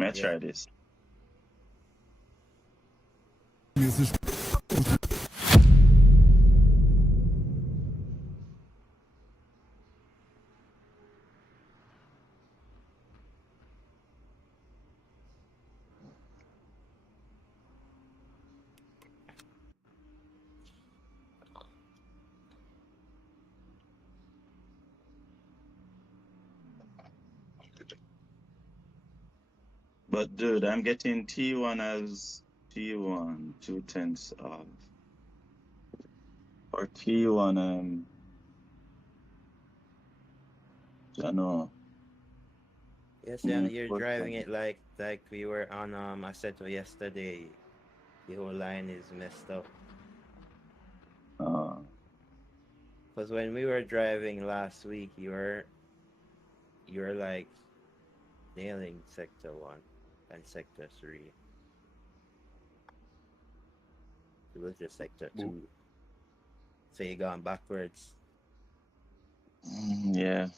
May I try this? But dude, I'm getting T1 as T1, 2/10 of. Or T1, I know. Yes, and you're driving it like we were on Assetto yesterday. The whole line is messed up. Because when we were driving last week, you were like nailing sector 1 and sector 3. It was just sector 2. So you gone backwards. Yeah.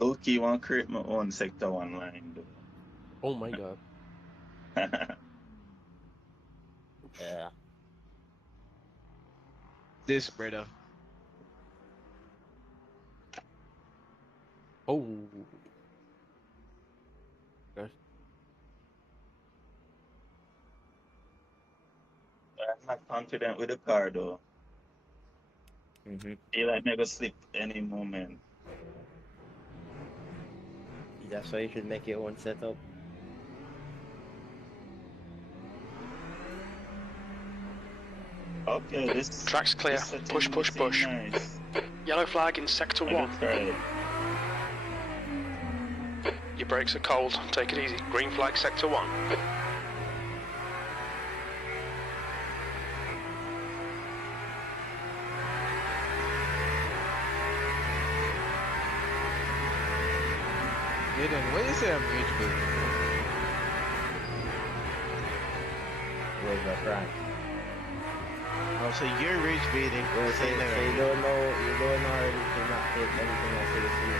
Low-key want to create my own sector 1 line though. Oh my god. Yeah. This brother. Oh. Gosh. I'm not confident with the car though. Feel like never slip any moment. That's why you should make your own setup. Okay, this track's clear. Push, push, push. Nice. Yellow flag in sector 1. Your brakes are cold. Take it easy. Green flag sector 1. Yeah, then what you say I'm rich baiting? Where's my friend? Oh, so you're rich baiting. Well, so you don't know how to not take anything else seriously.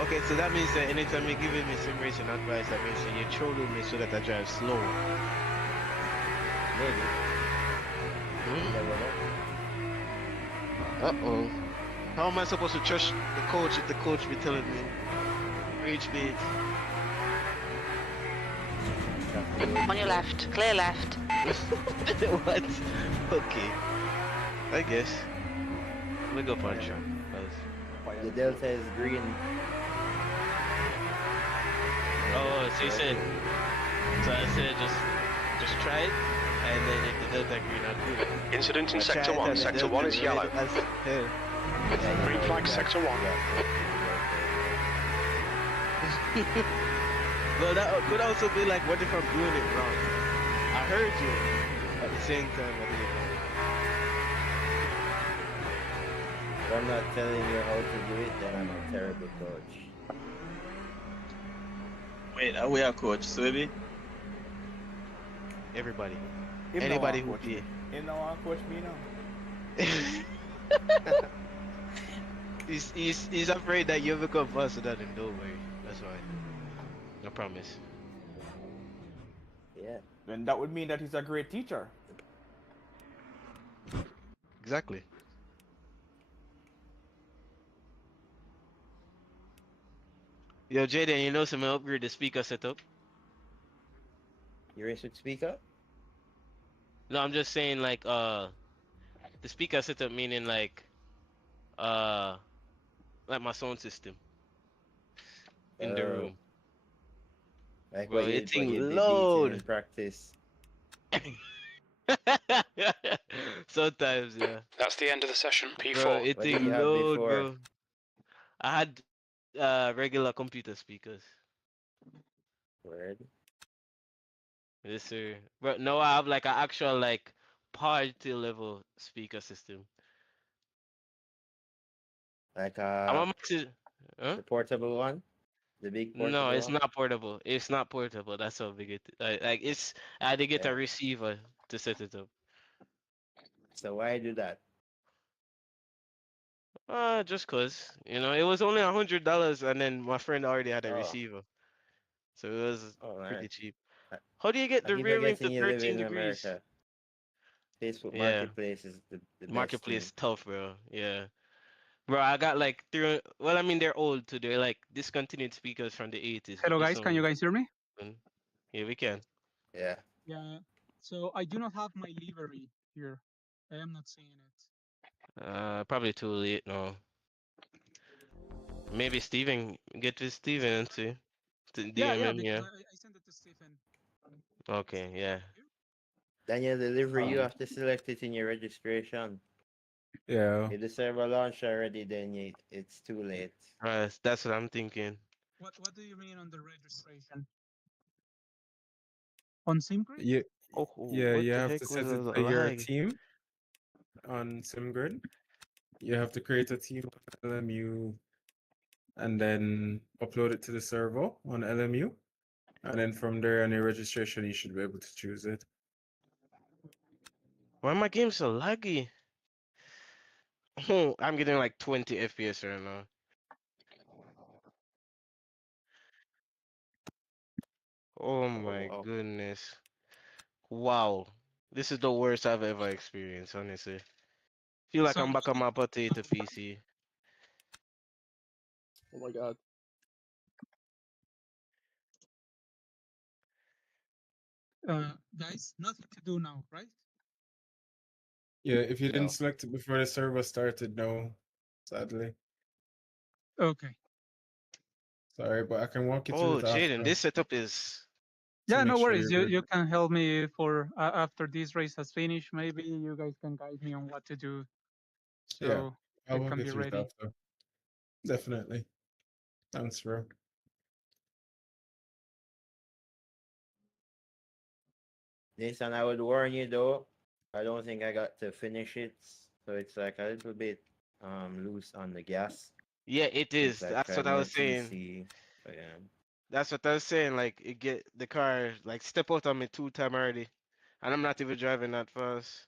Okay, so that means that anytime you're giving me some racing advice, that means that you're trolling me so that I drive slow. Maybe. Uh-oh. How am I supposed to trust the coach if the coach be telling me rage bait? On your left, clear left. What? Okay. I guess. Let me go punch him. The delta is green. Oh, so you said. So I said just try it, and then if the delta green, I'll do it. Incident in sector 1. Sector 1 is yellow. Green flag sector 1. Well, that could also be like, what if I'm doing it wrong? I heard you. At the same time, I did it wrong. If I'm not telling you how to do it, then I'm a terrible coach. Wait, are we a coach, Swiby? Everybody. Him Anybody no who want be. coach me. Him no want coach me now. He's afraid that you'll become faster than him, don't worry. That's why. I promise. Yeah. Then that would mean that he's a great teacher. Exactly. Yo, Jaden, you know some upgrade the speaker setup? You race with speaker? No, I'm just saying like the speaker setup meaning like my sound system in the room. Like bro, what it's you load in practice. Sometimes, yeah. That's the end of the session. P4. Bro, it's What did you have load, before? bro. I had regular computer speakers. Word. Yes, sir. But no, I have like an actual like party level speaker system. Like I'm a maxi, huh? the portable one? The big No, it's portable. not portable. It's not portable. That's how big it. Like it's. I had to get Yeah. a receiver to set it up. So why do that? Just cause it was only $100, and then my friend already had a Oh, receiver, so it was oh, pretty nice. cheap. I, How do you get I the keep rear wing to forgetting you live 13 in degrees? America. Facebook Yeah, Marketplace is the best thing. marketplace tough, bro. Yeah, bro. I got like three. Well, I mean they're old too. They're like discontinued speakers from the 80s. Hello This guys, can you one. guys hear me? Yeah, we can. Yeah. Yeah. So I do not have my livery here. I am not seeing it. Probably too late now. Maybe Steven, get with Steven and see. To Yeah, DM yeah, him, because yeah. I sent it to Stephen. Okay, yeah. Daniel, delivery, you have to select it in your registration. Yeah. If the server launch already, then it's too late. That's what I'm thinking. What do you mean on the registration? On SimGrid? Yeah. Oh, Yeah, what you the have to heck was set it a to your lag? team on SimGrid. You have to create a team on LMU and then upload it to the server on LMU. And then from there on your registration, you should be able to choose it. Why my game so laggy? Oh, I'm getting like 20 FPS right now. Oh my Oh, goodness. Wow. This is the worst I've ever experienced, honestly. Feel like So I'm back on my potato PC. Oh my god. guys, nothing to do now, right? Yeah, if you no. didn't select it before the server started, no, sadly. Okay. Sorry, but I can walk you through Oh, it Jaden, after this setup is. to Yeah, make no sure worries. you're You good. you can help me for after this race has finished. Maybe you guys can guide me on what to do, Yeah, so I'll I walk can you be through it ready. after. Definitely. Thanks, bro. Nathan, I would warn you though. I don't think I got to finish it, so it's like a little bit loose on the gas. Yeah, it It's is. like That's what I more was saying. TC. But yeah. That's what I was saying. Like, it get the car like step out on me 2 times already, and I'm not even driving that fast.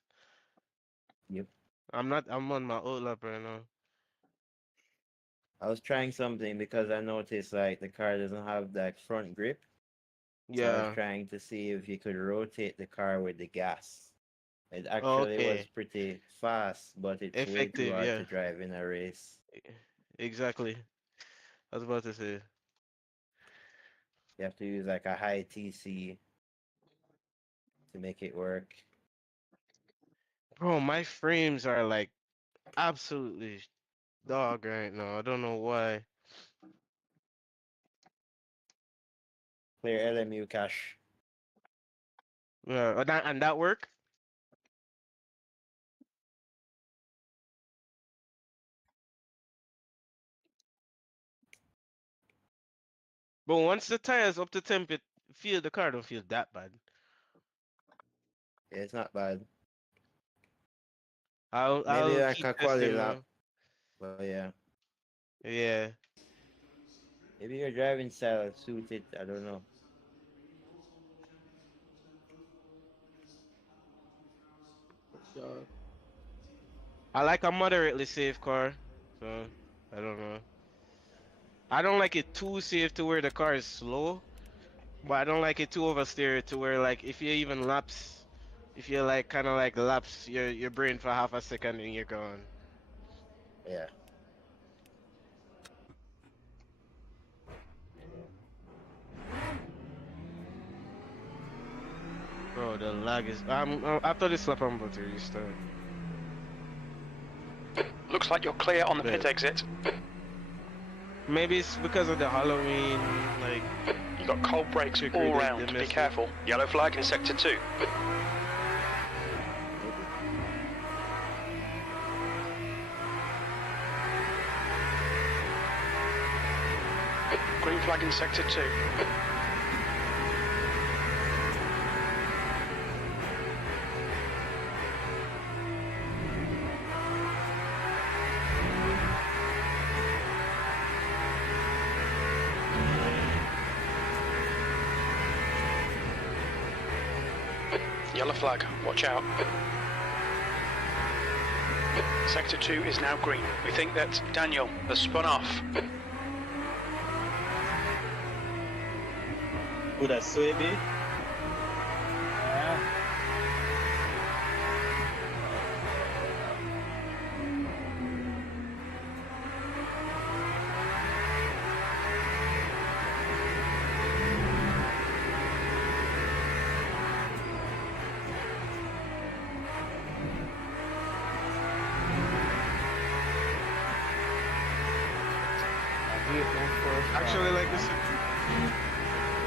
Yep. I'm on my old lap right now. I was trying something because I noticed like the car doesn't have that front grip. So I was Yeah. trying to see if you could rotate the car with the gas. It actually was Okay. pretty fast, but it's way too Effective. hard Yeah. to drive in a race. Exactly. I was about to say. You have to use like a high TC to make it work. Bro, my frames are like absolutely dog right now. I don't know why. Clear LMU cache. Yeah, and that work? But once the tires up to temp, the car don't feel that bad. Yeah, it's not bad. Maybe I'll like keep a quality testing lap. now. But yeah. Yeah. Maybe your driving style suits it. I don't know. God. I like a moderately safe car, so I don't know. I don't like it too safe to where the car is slow, but I don't like it too oversteer to where like if you even lapse, if you like kind of like lapse your brain for half a second and you're gone. Yeah. Bro, the lag is. After this lap, I'm about to restart. Looks like you're clear on the pit Yeah. exit. Maybe it's because of the Halloween, like. You've got cold brakes Trick all or round. they Be missed it. careful. Yellow flag in sector 2. Green flag in sector 2. Yellow flag, watch out. Sector 2 is now green. We think that Daniel has spun off. Who that Swaby? Yeah. Actually, like this.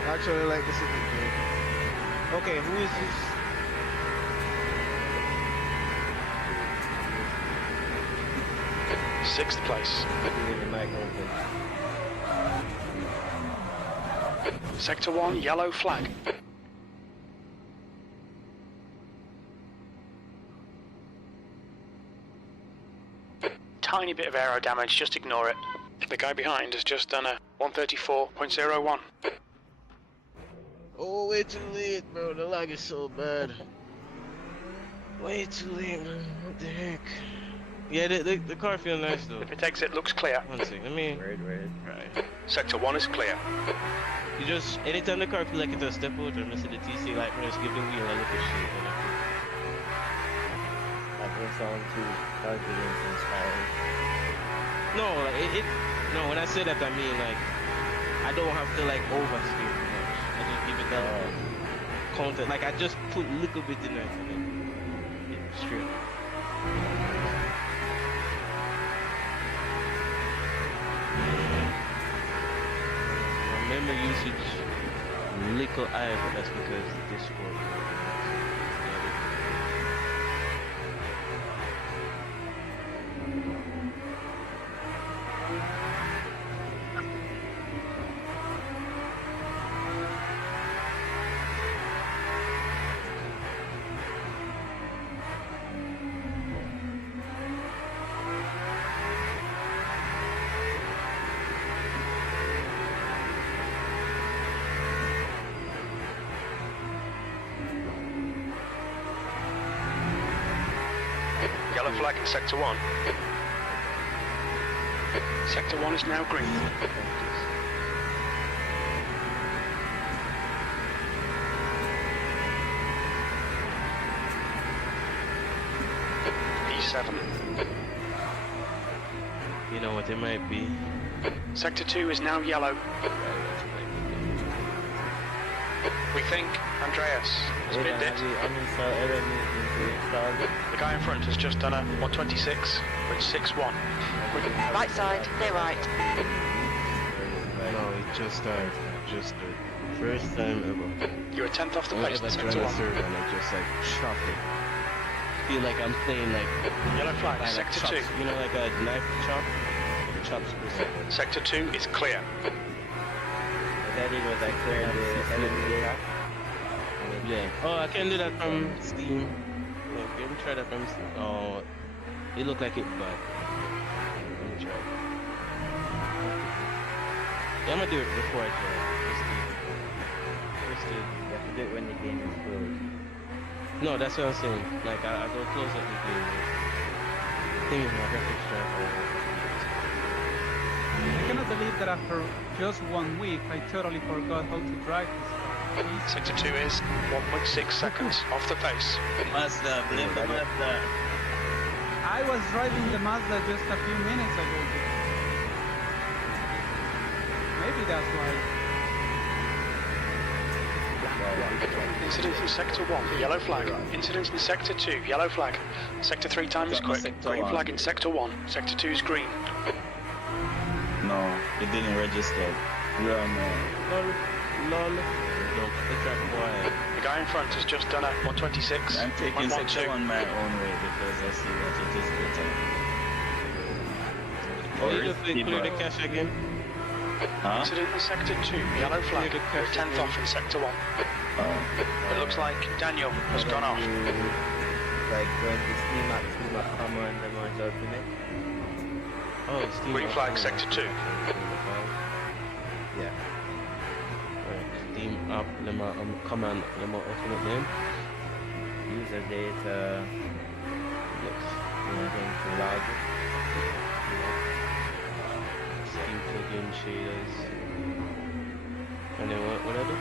Actually, like this is good. Okay, who is this? Sixth place. Sector 1, yellow flag. Tiny bit of aero damage, just ignore it. The guy behind has just done a 134.01. Oh, way too late, bro. The lag is so bad. Way too late, man. What the heck? Yeah, the car feels nice though. The pit exit looks clear. One second, let me. Word. Right. Sector 1 is clear. You just anytime the car feel like it's a step out or missing the TC light, just give the wheel a look at shit. That will sound too confident and inspiring. No, like no. When I say that, I mean like I don't have to like oversteer too much. I just give it that content. Like I just put a little bit in there and then get straight. My memory usage little high, but that's because Discord. Yellow flag in Sector 1. Sector 1 is now green. E7. You know what it might be. Sector 2 is now yellow. We think Andreas has binned it. The guy in front has just done a 126.61. Right side, clear right. No, it just started. Just the first time ever. You're a 10th off the I pace ever in joined Sector a 1. server and I just like chop it. Feel like I'm playing like Yellow flag, like Sector chops, 2. You know, like a knife chop. Like chops per second. Sector 2 is clear. That it was like clear the enemy attack. Yeah. Oh, I can do that from Steam. Yeah, let me try that from Steam. Oh, it looked like it bad. Let me try. Yeah, I'm gonna do it before I try. Just do. You have to do it when the game is closed. No, that's what I'm saying. Like I go close up the game. The thing is my graphics drive. I cannot believe that after just 1 week, I totally forgot how to drive this car. Sector 2 is 1.6 seconds off the pace. Mazda, blame the Mazda. I was driving the Mazda just a few minutes ago. Maybe that's why. Incident in Sector 1, yellow flag. Incident in Sector 2, yellow flag. Sector 3 time is quick. Green flag in Sector 1. Sector 2 is green. No, it didn't register. Lol. Don't put the track quiet. The guy in front has just done a 126. I'm taking Sector 1 my own way because I see that it is better. Oh, you just clear the cache again? Huh? Incident in Sector 2, yellow flag. You're 10th off in Sector 1. It looks like Daniel has gone off. Like when the Steam at command and one's ultimate. Oh, Steam. Green flag, Sector 2. Yeah. Right, Steam up, command, ultimate then. user data. Interlagos. Steam plugin shaders. And then what I do?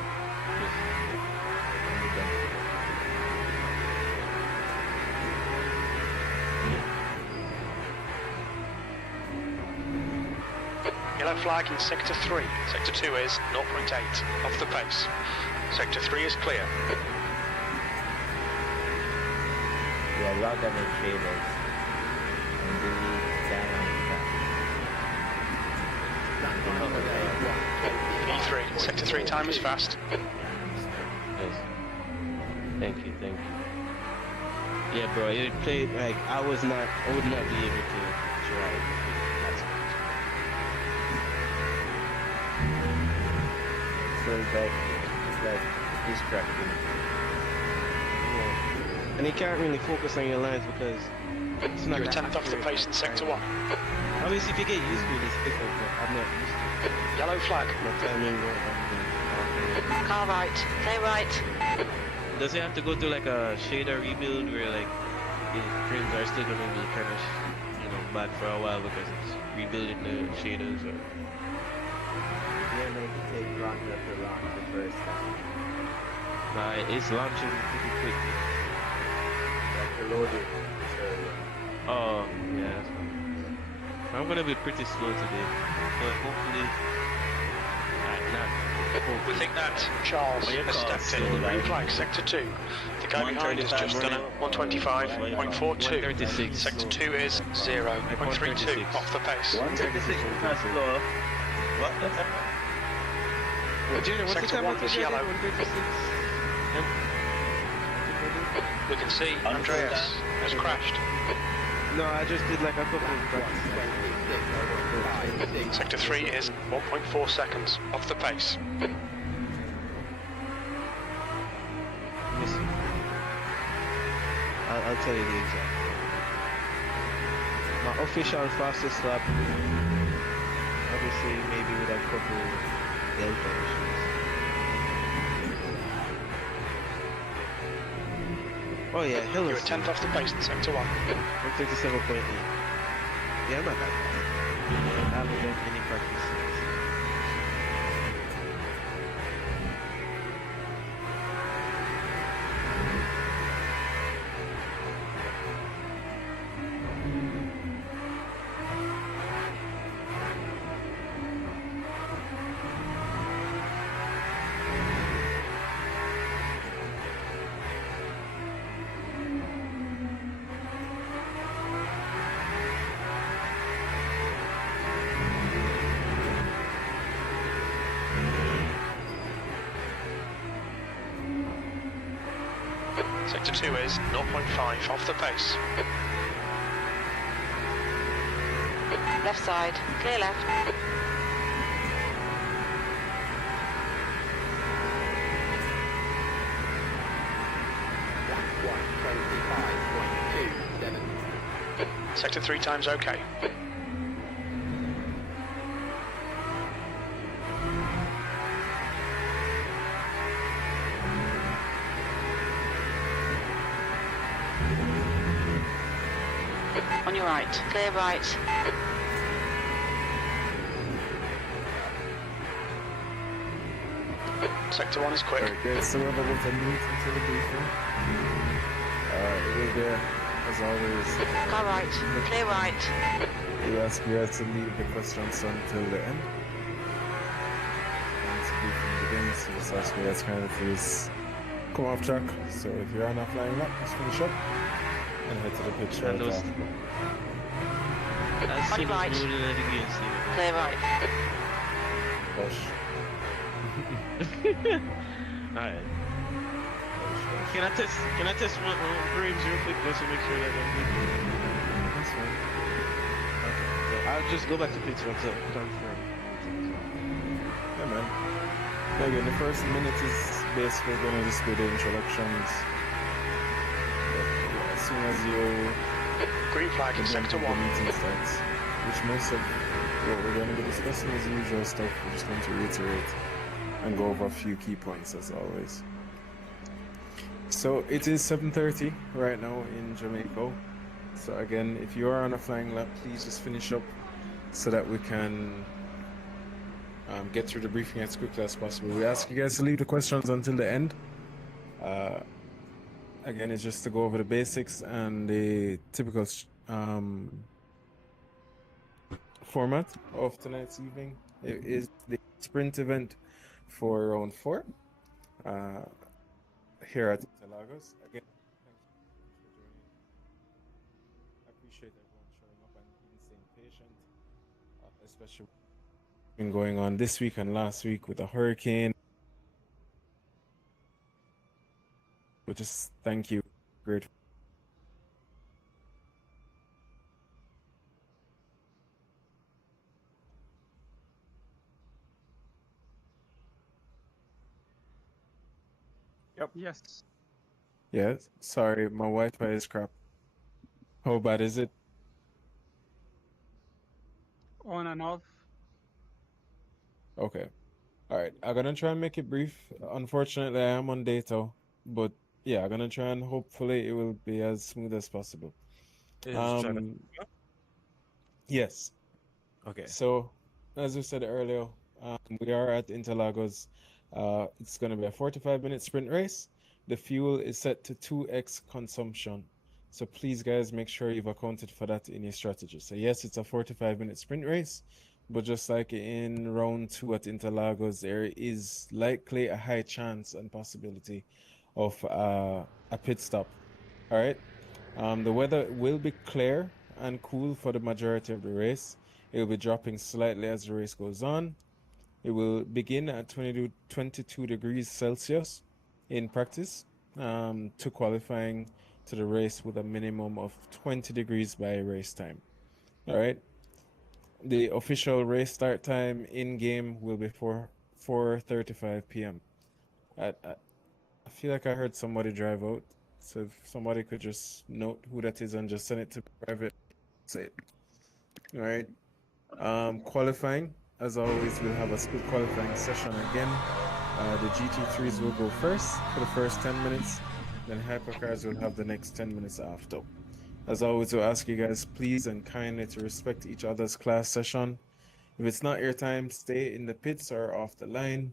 Yellow flag in Sector 3. Sector 2 is 0.8, off the pace. Sector 3 is clear. Yeah, log on the shaders. And delete E3, Sector 3 time is fast. Yes. Thank you. Yeah, bro, it played like I would not be able to drive. So it's like distracting. Yeah. And you can't really focus on your lines because it's not You're that 10th off the accurate. pace in Sector 1. Obviously, if you get used to it, it's different, but I'm not used to it. Yellow flag. My timing won't have Car right. Clear right. Does it have to go through like a shader rebuild where like the frames are still gonna be kind of, bad for a while because it's rebuilding the shaders or? Yeah, make it take longer to launch the first time. It's launching pretty quick. Like to load it. Oh, yeah, that's fine. I'm gonna be pretty slow today, but hopefully, not hopefully. We think that Charles has stepped in. Green flag, Sector 2. The guy behind has just done a 125.42. 136. Sector 2 is 0.32 off the pace. 136 is not slow. What? Junior, what's the Sector time 1 on is the yellow. 136? We can see Andreas has crashed. No, I just did like a couple of practice. Sector 3 is 1.4 seconds off the pace. Listen, I'll tell you the exact. My official fastest lap, obviously maybe with a couple delta issues. Oh yeah, hell You're 10th off the pace in Sector 1. 137.8. Yeah, I'm not that fast. I haven't done any practice. Sector 2 is 0.5 off the pace. Left side. Clear left. Sector 3 time's okay. On your right. Clear right. Sector 1 is quick. Okay, so we're about to meet into the briefing. We're there, as always. Car right. Clear right. We ask you to leave the questions until the end. Once the briefing begins, we just ask you to kind of please come off track. So if you're on a flying lap, just finish up and head to the pitch right after. On your right. Clear right. Push. Alright. Can I test my frames real quick just to make sure that I'm good? That's fine. Okay. So I'll just go back to pitch once I confirm. Yeah, man. Again, the first minute is basically going to just be the introductions. But, yeah, as soon as you Green flag in Sector 1. the meeting starts, which most of what we're going to be discussing is the usual stuff. We're just going to reiterate and go over a few key points as always. So it is 7:30 right now in Jamaica. So again, if you are on a flying lap, please just finish up so that we can get through the briefing as quickly as possible. We ask you guys to leave the questions until the end. Again, it's just to go over the basics and the typical format of tonight's evening. It is the sprint event for round 4 here at Interlagos. Again, thank you for joining. I appreciate everyone showing up and even staying patient, especially what's been going on this week and last week with the hurricane. But just thank you. Great. Yes. Yes, sorry, my Wi-Fi is crap. How bad is it? On and off. Okay. All right. I'm gonna try and make it brief. Unfortunately, I am on data, but yeah, I'm gonna try and hopefully it will be as smooth as possible. Yes. Okay. So, as we said earlier, we are at Interlagos. It's going to be a 45-minute sprint race. The fuel is set to 2x consumption. So please, guys, make sure you've accounted for that in your strategy. So yes, it's a 45-minute sprint race, but just like in round 2 at Interlagos, there is likely a high chance and possibility of a pit stop. All right. The weather will be clear and cool for the majority of the race. It will be dropping slightly as the race goes on. It will begin at 22 degrees Celsius in practice, to qualifying to the race with a minimum of 20 degrees by race time. All right. The official race start time in game will be 4:35 p.m. I feel like I heard somebody drive out. So if somebody could just note who that is and just send it to private. Say it. All right. Qualifying, as always, we'll have a split qualifying session again. The GT3s will go first for the first 10 minutes, then hypercars will have the next 10 minutes after. As always, we'll ask you guys please and kindly to respect each other's class session. If it's not your time, stay in the pits or off the line.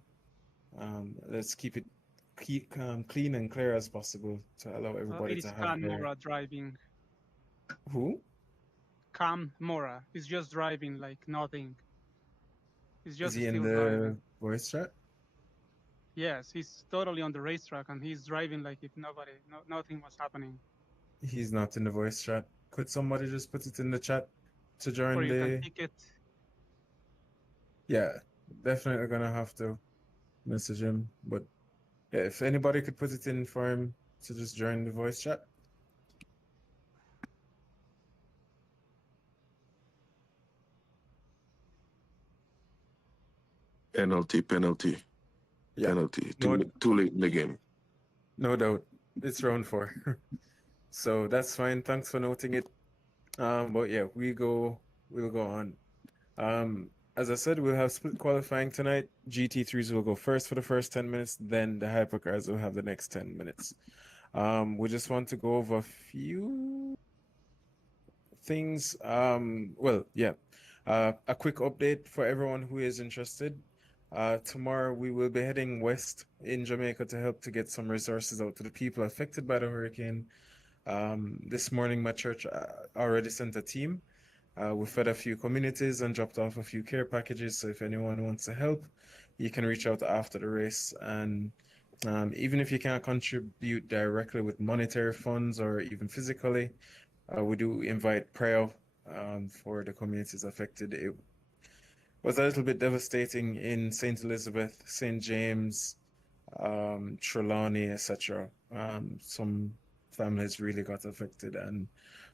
Let's keep it clean and clear as possible to allow everybody It to is have Cam their... Mora driving. Who? Cam Mora is just driving like nothing. He's Is just he in still the driving. voice chat? Yes, he's totally on the racetrack and he's driving like if nothing was happening. He's not in the voice chat. Could somebody just put it in the chat to Or join you can the... pick it. Yeah, definitely gonna have to message him. But yeah, if anybody could put it in for him to just join the voice chat. Penalty. Yeah. Penalty. No, Too late in the game. no doubt. It's round 4. So that's fine. Thanks for noting it. But yeah, we'll go on. As I said, we'll have split qualifying tonight. GT3s will go first for the first 10 minutes, then the hypercars will have the next 10 minutes. We just want to go over a few things. Well, yeah. A quick update for everyone who is interested. Tomorrow we will be heading west in Jamaica to help to get some resources out to the people affected by the hurricane. This morning my church already sent a team. We fed a few communities and dropped off a few care packages. So if anyone wants to help, you can reach out after the race. And even if you can't contribute directly with monetary funds or even physically, we do invite prayer for the communities affected. It was a little bit devastating in St. Elizabeth, St. James, Trelawney, etc. Some families really got affected, and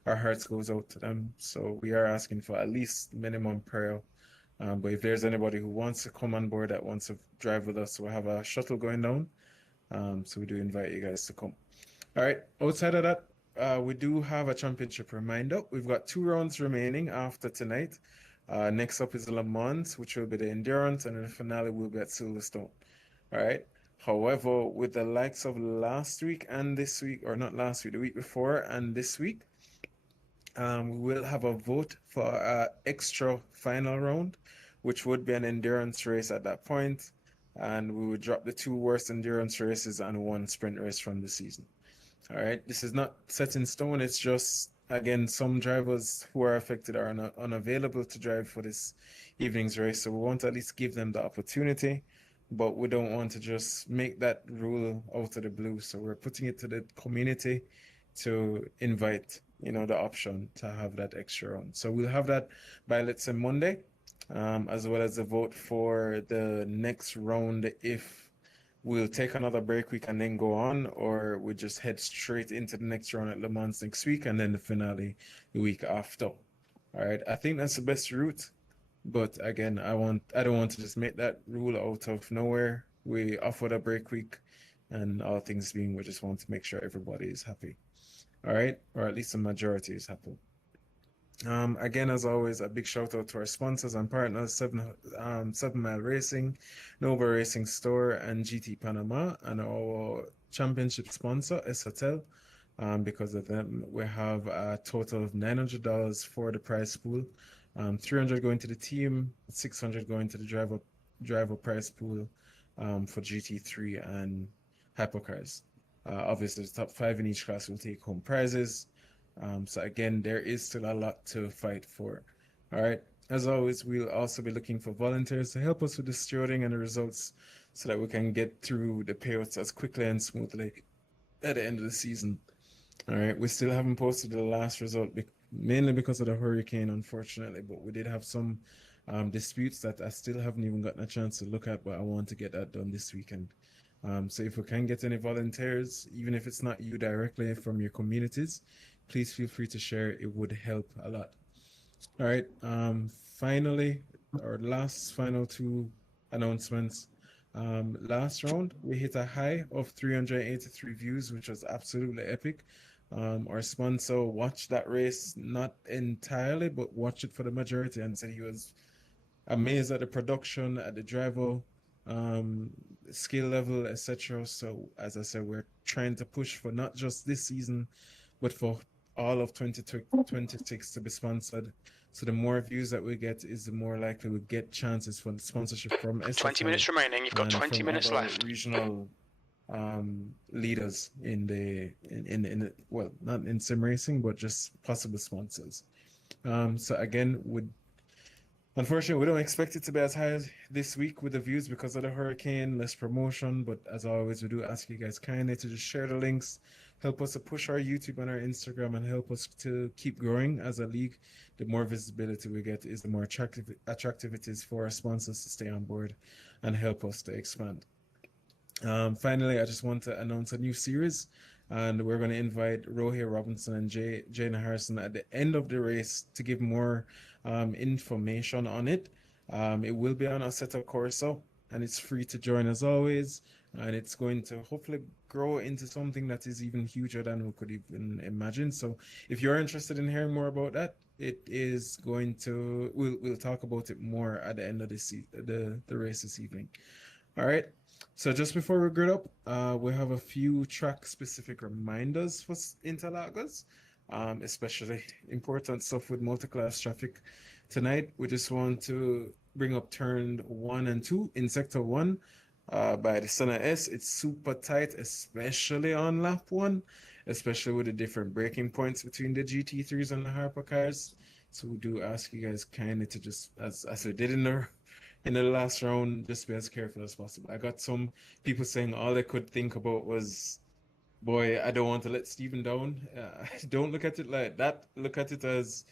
our hearts goes out to them. So we are asking for at least minimum prayer. But if there's anybody who wants to come on board that wants to drive with us, we'll have a shuttle going down. So we do invite you guys to come. All right. Outside of that, we do have a championship reminder. We've got 2 rounds remaining after tonight. Next up is Le Mans, which will be the endurance, and then the finale will be at Silverstone. All right. However, with the likes of last week and this week, or not last week, the week before and this week, we will have a vote for an extra final round, which would be an endurance race at that point, and we would drop the two worst endurance races and one sprint race from the season. All right, this is not set in stone. It's just, again, some drivers who are affected are unavailable to drive for this evening's race. So we want to at least give them the opportunity, but we don't want to just make that rule out of the blue. So we're putting it to the community to invite, the option to have that extra round. So we'll have that by, let's say, Monday, as well as the vote for the next round if we'll take another break week and then go on, or we just head straight into the next round at Le Mans next week and then the finale the week after. All right, I think that's the best route, but again, I don't want to just make that rule out of nowhere. We offered a break week, and all things being, we just want to make sure everybody is happy. All right, or at least the majority is happy. Again, as always, a big shout out to our sponsors and partners, 7 Mile Racing, Nova Racing Store, and GT Panama, and our championship sponsor, S Hotel. Because of them, we have a total of $900 for the prize pool, 300 going to the team, 600 going to the driver prize pool for GT3 and hypercars. Obviously, the top 5 in each class will take home prizes. So again, there is still a lot to fight for. All right. As always, we'll also be looking for volunteers to help us with the stewarding and the results so that we can get through the payouts as quickly and smoothly at the end of the season. All right. We still haven't posted the last result, mainly because of the hurricane, unfortunately, but we did have some disputes that I still haven't even gotten a chance to look at, but I want to get that done this weekend. So if we can get any volunteers, even if it's not you directly from your communities, please feel free to share. It would help a lot. All right. Finally, our final 2 announcements. Last round, we hit a high of 383 views, which was absolutely epic. Our sponsor watched that race, not entirely, but watched it for the majority, and said he was amazed at the production, at the driver skill level, etc. So as I said, we're trying to push for not just this season, but for all of 2026 to be sponsored. So the more views that we get is the more likely we get chances for the sponsorship from SFL 20 minutes remaining. You've got 20 minutes left. Regional leaders in the well, not in sim racing, but just possible sponsors. So again, unfortunately, we don't expect it to be as high this week with the views because of the hurricane, less promotion. But as always, we do ask you guys kindly to just share the links, help us to push our YouTube and our Instagram, and help us to keep growing as a league. The more visibility we get is the more attractive it is for our sponsors to stay on board and help us to expand. Finally, I just want to announce a new series, and we're going to invite Rohit Robinson and Jana Harrison at the end of the race to give more information on it. It will be on Assetto Corsa, and it's free to join as always, and it's going to hopefully grow into something that is even huger than we could even imagine. So if you're interested in hearing more about that, it is going to, we'll talk about it more at the end of the race this evening. All right. So just before we grid up, we have a few track-specific reminders for Interlagos, especially important stuff with multi-class traffic. Tonight, we just want to bring up turn 1 and 2 in Sector 1 by the Senna S. It's super tight, especially on lap 1, especially with the different braking points between the GT3s and the hypercars. So we do ask you guys kindly to just, as we did in the last round, just be as careful as possible. I got some people saying all they could think about was, boy, I don't want to let Steven down. Don't look at it like that. Look at it as,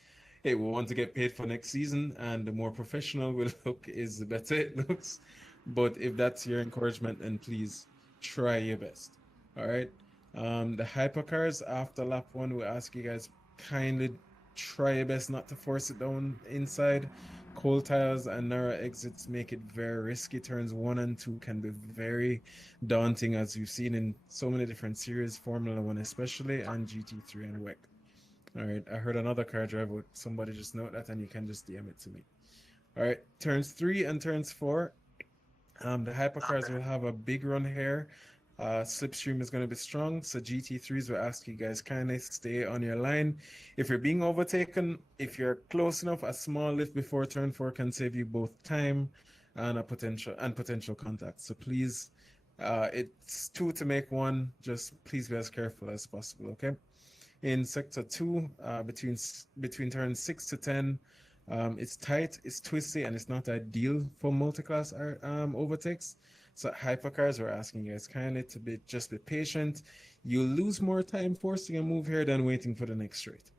hey, we want to get paid for next season, and the more professional we look is the better it looks. But if that's your encouragement, then please try your best. All right. The hypercars after lap 1, we ask you guys kindly try your best not to force it down inside. Cold tires and narrow exits make it very risky. Turns 1 and 2 can be very daunting, as you've seen in so many different series, Formula 1 especially, and GT3 and WEC. All right, I heard another car driver, somebody just note that, and you can just DM it to me. All right, turns 3 and turns 4 The hypercars will have a big run here. Slipstream is going to be strong, so GT3s will ask you guys kindly stay on your line. If you're being overtaken, if you're close enough, a small lift before turn 4 can save you both time and potential contact. So please, it's 2 to make 1. Just please be as careful as possible. Okay. In sector 2, between turns 6 to 10, it's tight, it's twisty, and it's not ideal for multi-class overtakes. So hypercars, we're asking you guys kindly to just be patient. You'll lose more time forcing a move here than waiting for the next straight.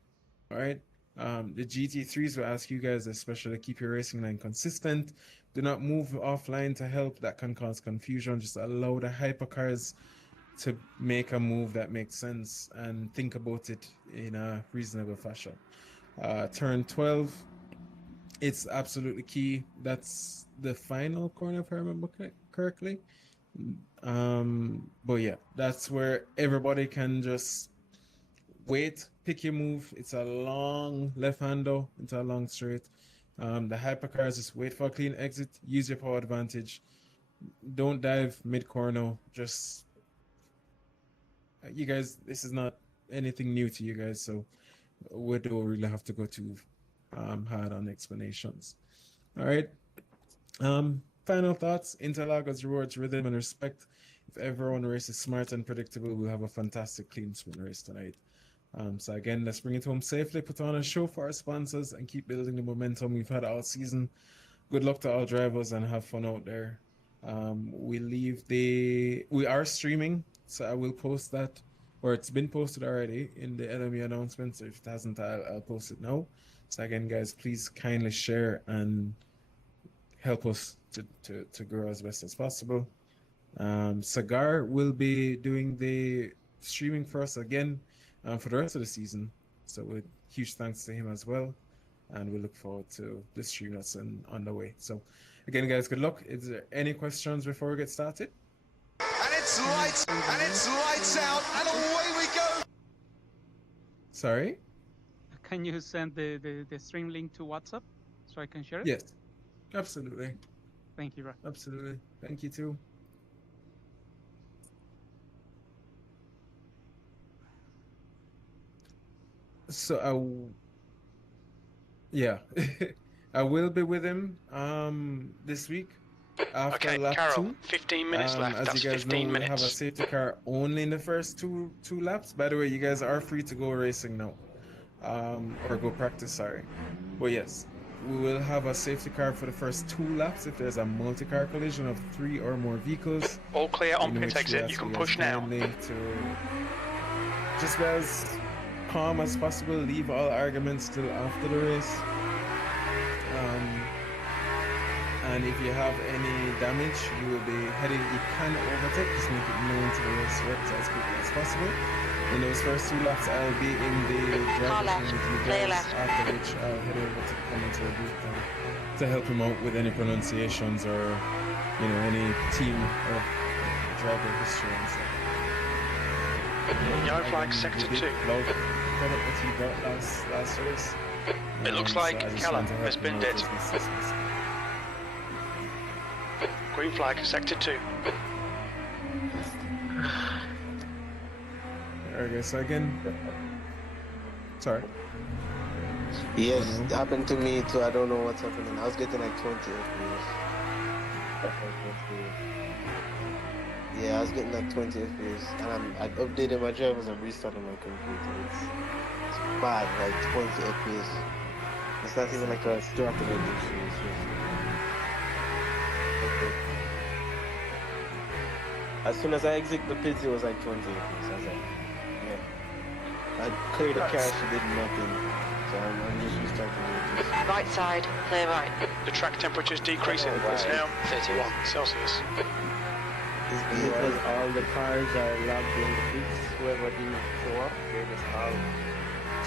All right. The GT3s will ask you guys especially keep your racing line consistent. Do not move offline to help. That can cause confusion. Just allow the hypercars to make a move that makes sense and think about it in a reasonable fashion. Turn 12, it's absolutely key. That's the final corner, if I remember correctly. But yeah, that's where everybody can just wait, pick your move. It's a long left-hander, it's a long straight. The hypercars, just wait for a clean exit, use your power advantage. Don't dive mid-corner, just you guys, this is not anything new to you guys, so we don't really have to go too hard on explanations. All right. Final thoughts. Interlagos rewards rhythm and respect. If everyone races smart and predictable, we'll have a fantastic clean swim race tonight. So again, let's bring it home safely, put on a show for our sponsors, and keep building the momentum we've had all season. Good luck to all drivers and have fun out there. We are streaming, so I will post that, or it's been posted already in the LME announcement. So if it hasn't, I'll post it now. So again, guys, please kindly share and help us to grow as best as possible. Sagar will be doing the streaming for us again for the rest of the season. So with huge thanks to him as well. And we look forward to the stream that's on the way. So again, guys, good luck. Is there any questions before we get started? And it's lights out, and away we go. Sorry? Can you send the stream link to WhatsApp so I can share it? Yes, absolutely. Thank you, bro. Absolutely. Thank you too. So yeah, I will be with him this week after Okay, lap Carol, 2. 15 minutes left. As That's you guys 15 know, we have a minutes. safety car only in the first two laps. By the way, you guys are free to go racing now, or go practice. Sorry, but yes, we will have a safety car for the first 2 laps if there's a multi-car collision of 3 or more vehicles. All clear on in pit which we exit. ask You can guys push now. kindly to just be as calm as possible. Leave all arguments till after the race. And if you have any damage, you will be heading. You can overtake. Just make it known to the race reps as quickly as possible. In those first 2 laps, I'll be in the driver's room with you guys. After which, I'll head over to the commentary booth to help him out with any pronunciations or any team or driver history and stuff. Yellow flag, sector 2. Product that he brought last race. It looks So like I just Callum want to help has him been out dead. as best as possible. Green flag, sector 2. Okay, so again, sorry. Yes, it happened to me too. I don't know what's happening. I was getting like 20 FPS. Yeah, I was getting like 20 FPS, and I updated my drivers and restarted my computer. It's bad, like 20 FPS. It's not even like a started edition. It's just as soon as I exit the pits, it was like 20 FPS. I was like, yeah. I cleared the cache, did nothing. So I'm just restarting it. Right side, clear right. The track temperature is decreasing. It's now 31 Celsius. It's because all the cars are logged in the pits. Whoever didn't show up, they're just all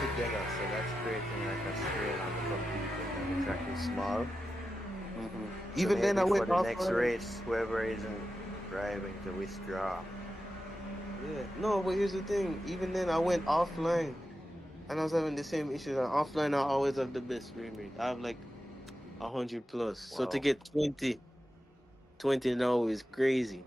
together. So that's creating like a strain on the computer. And the track is small. So Even then, I maybe went for the off. next race, whoever isn't driving to withdraw. Yeah, no, but here's the thing. Even then, I went offline, and I was having the same issues. And offline, I always have the best frame rate. I have like 100 plus. So to Wow. get 20, 20 now is crazy.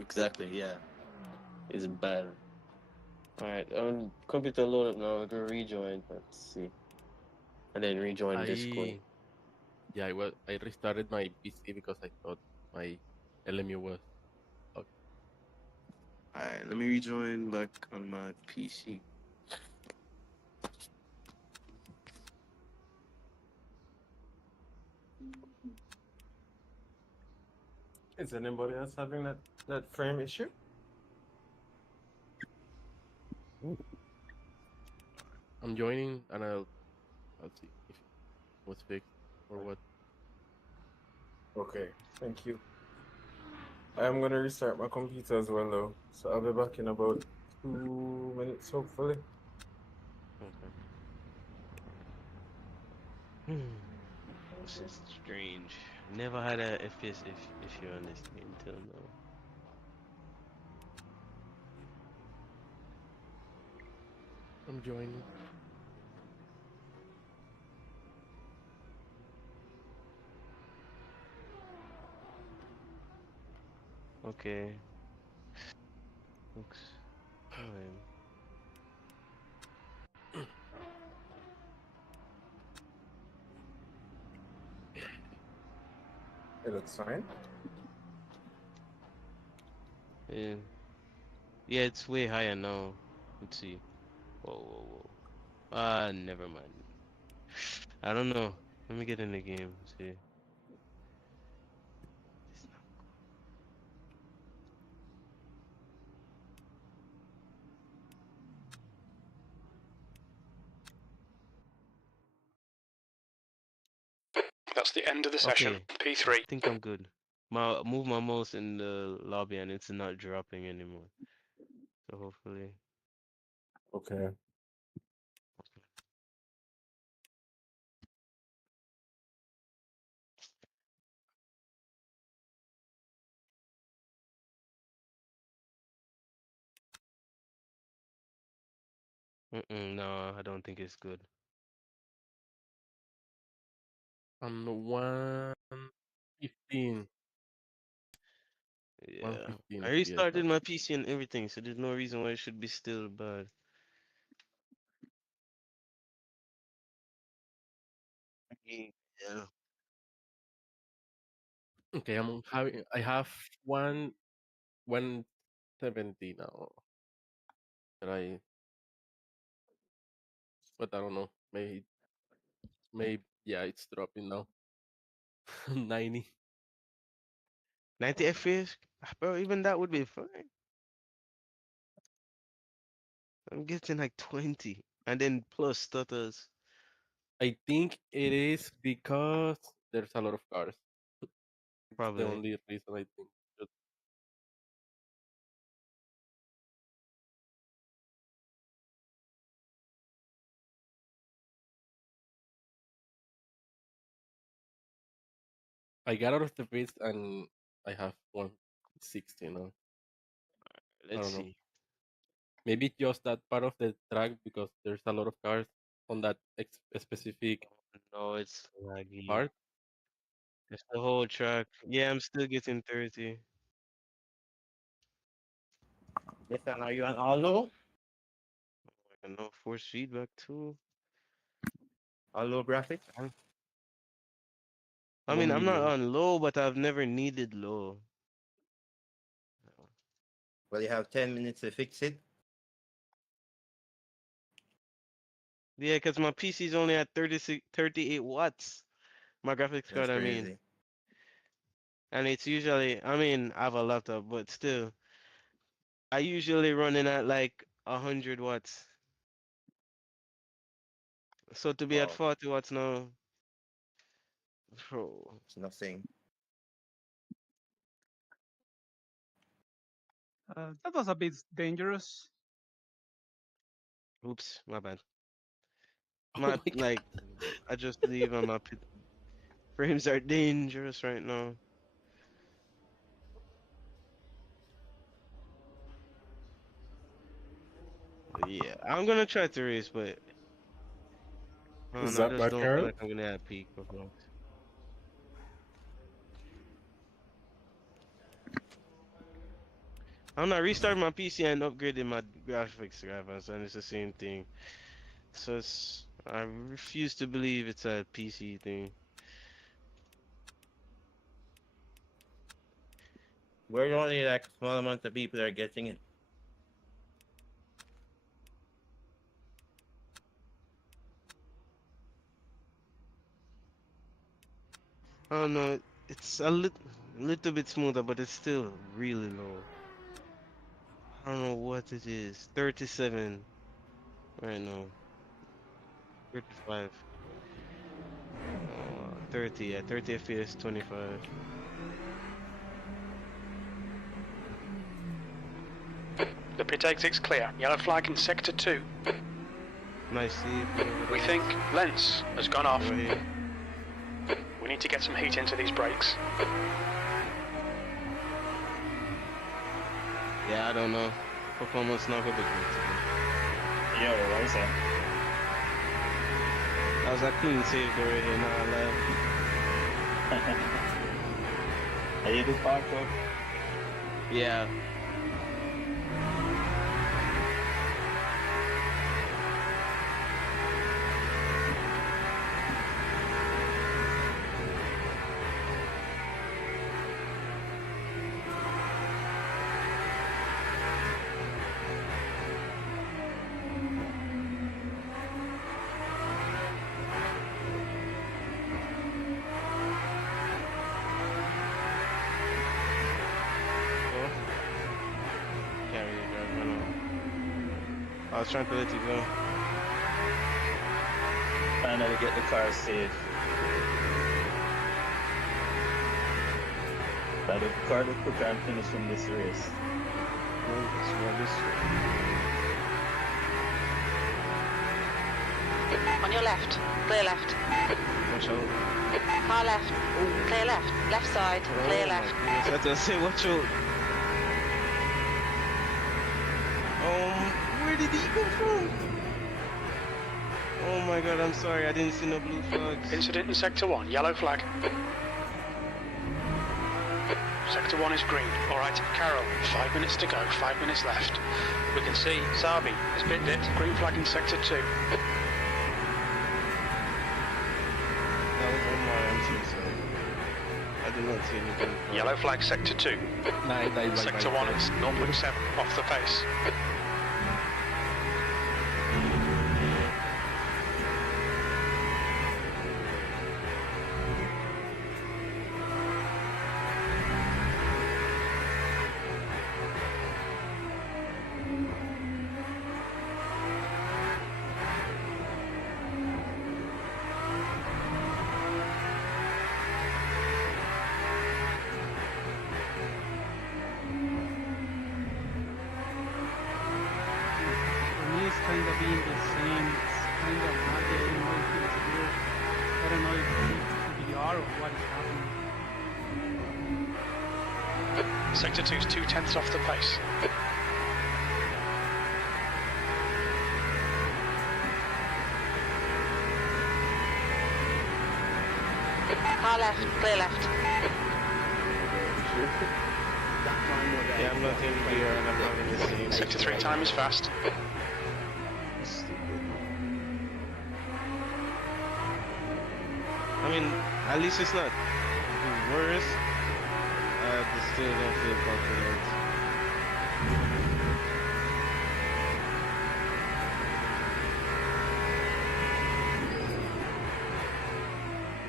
Exactly, yeah. It's bad. Alright, computer load up now. I'm gonna rejoin. Let's see. And then rejoin Discord. I restarted my PC because I thought my LMU was okay. Alright, let me rejoin back on my PC. Is anybody else having that frame issue? I'm joining and I'll see if it was fixed or what. Okay, thank you. I'm gonna restart my computer as well though, so I'll be back in about 2 minutes hopefully. Okay. This is strange. Never had a FPS issue on this game till now. I'm joining. Okay. Looks fine. It looks fine. Yeah. Yeah, it's way higher now. Let's see. Whoa. Never mind. I don't know. Let me get in the game. See. That's the end of the session. Okay. P3. I think I'm good. Move my mouse in the lobby and it's not dropping anymore. So hopefully. Okay. No, I don't think it's good. I'm 115. Yeah. 115 I FPS restarted now. my PC and everything, so there's no reason why it should be still bad. Yeah. Okay, I have 170 now. But I don't know. Maybe yeah, it's dropping now. 90. 90 FPS? Bro, even that would be fine. I'm getting like 20. And then plus stutters. I think it is because there's a lot of cars. It's the Probably. only reason I think. I got out of the pits and I have 160 now. I Let's don't know. see. Maybe just that part of the track because there's a lot of cars on that specific No, it's laggy. part. It's the whole track. Yeah, I'm still getting 30. Listen, are you on all low? And no force feedback too. All low graphics? I mean, I'm not on low, but I've never needed low. Well, you have 10 minutes to fix it. Yeah, because my PC's only at 38 watts. My graphics card, That's I mean. crazy. And it's usually, I mean, I have a laptop, but still, I usually run in at like 100 watts. So to be at Wow, 40 watts now, bro. it's nothing. That was a bit dangerous. Oops, my bad. Oh My, my god. like, I just leave on my frames are dangerous right now. Yeah, I'm gonna try to race, but I don't Is know, I that just bad, don't feel Carol? like I'm gonna have peak performance. I'm not restarting my PC and upgrading my graphics drivers, and it's the same thing. So I refuse to believe it's a PC thing. We're only like a small amount of people are getting it. I don't know, it's a little bit smoother, but it's still really low. I don't know what it is. 37 right now. 35. 30, yeah, 30 FPS, 25. The pit exit's clear. Yellow flag in sector 2. Nice save. We think Lens has gone off. Right here. We need to get some heat into these brakes. Yeah, I don't know. Performance not gonna be good today. Yo, what was that? That was a clean save already, not a left. Are you the parkour? Yeah. I was trying to let you go. Finally get the car safe. But the car that quicker and finishing this race. On your left. Clear left. Watch out. Car left. Clear left. Left side. Clear left. I had to say watch out. Where did he come from? Oh my god, I'm sorry, I didn't see no blue flags. Incident in sector 1, yellow flag. Sector 1 is green. Alright, Carol, 5 minutes to go, 5 minutes left. We can see Sabi has binned it. Green flag in sector 2. That was Omar, I'm so sorry. I did not see anything. Yellow flag sector 2. Sector 1 is 0.7 off the pace. Kind of being the same. It's kind of not getting more feels weird. I don't know if it's VR or what is happening. Sector 2 is 2/10 off the pace. Car left. Clear left. Yeah, I'm not in VR and I'm not in the same. Sector 3 time is fast. I mean, at least it's not worse. I still don't feel confident.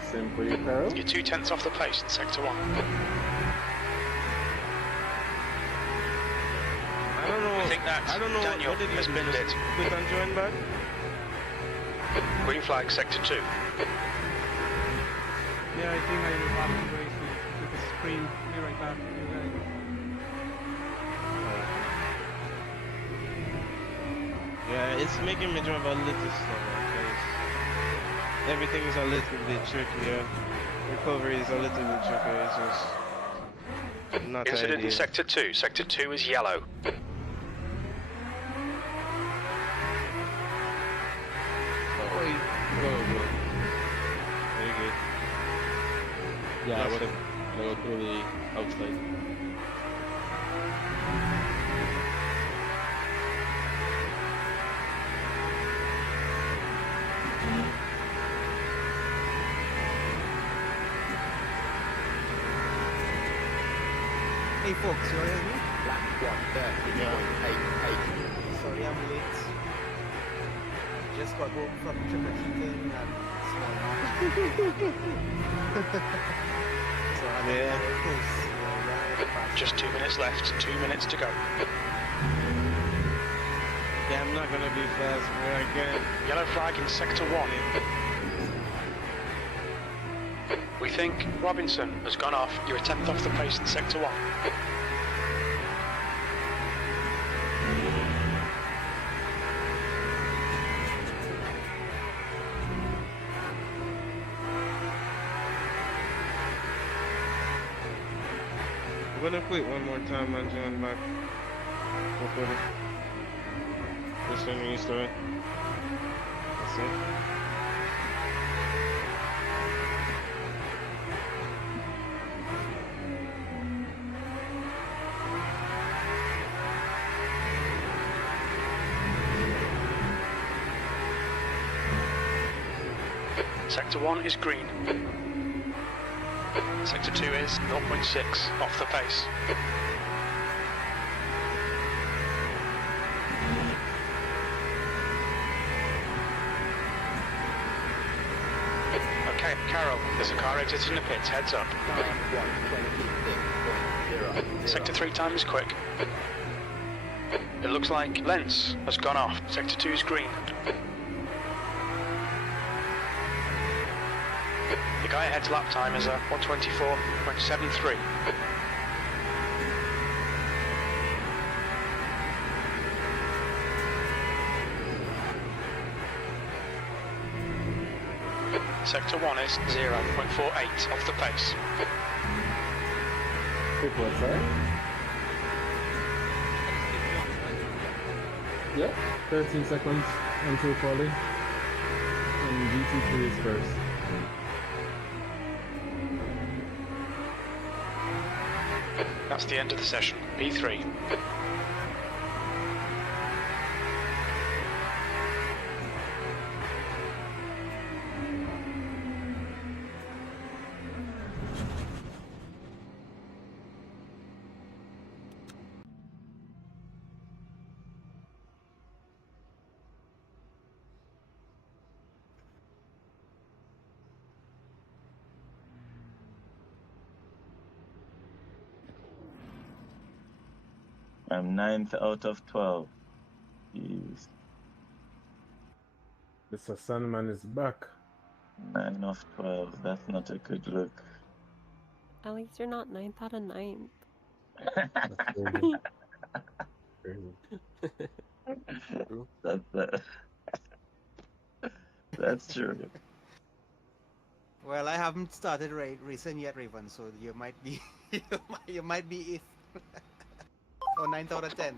Same for you, Carol? You're 2/10 off the pace in sector 1. I don't know. I think that Daniel what did has binned it. Quit and join back? Green flag sector 2. Yeah, I think I will have to race with the screen. Be right back with you guys. Yeah, it's making me drive a little slower because everything is a little bit trickier. Recovery is a little bit trickier. It's just not Incident ideal. in sector 2. Sector 2 is yellow. I'm gonna go through the outside. Hey folks, you hear me? Sorry I'm late. Just got home from triple heating and small so I'm very close. Just 2 minutes left, 2 minutes to go. Yeah, I'm not gonna be fast, bro. I can't. Yellow flag in sector 1. We think Robinson has gone off. You're a tenth off the pace in sector 1. I'm gonna quit one more time and join back. Hopefully. Just let me start. That's it. Sector 1 is green. Sector 2 is 0.6 off the pace. Okay, Carol, there's a car exiting the pits, heads up. Sector 3 time is quick. It looks like Lens has gone off. Sector 2 is green. The guy ahead's lap time is a 1:24.73. Sector 1 is 0.48 off the pace. Quick what, sorry? Yeah, 13 seconds until quali. And GT3 is first. That's the end of the session. P3. I'm 9th out of 12. Jeez. Mr. Sandman is back. 9 of 12. That's not a good look. At least you're not 9th out of 9th. That's true. Well, I haven't started racing yet, Raven, so you might be you might be 8th or 9th out of 10.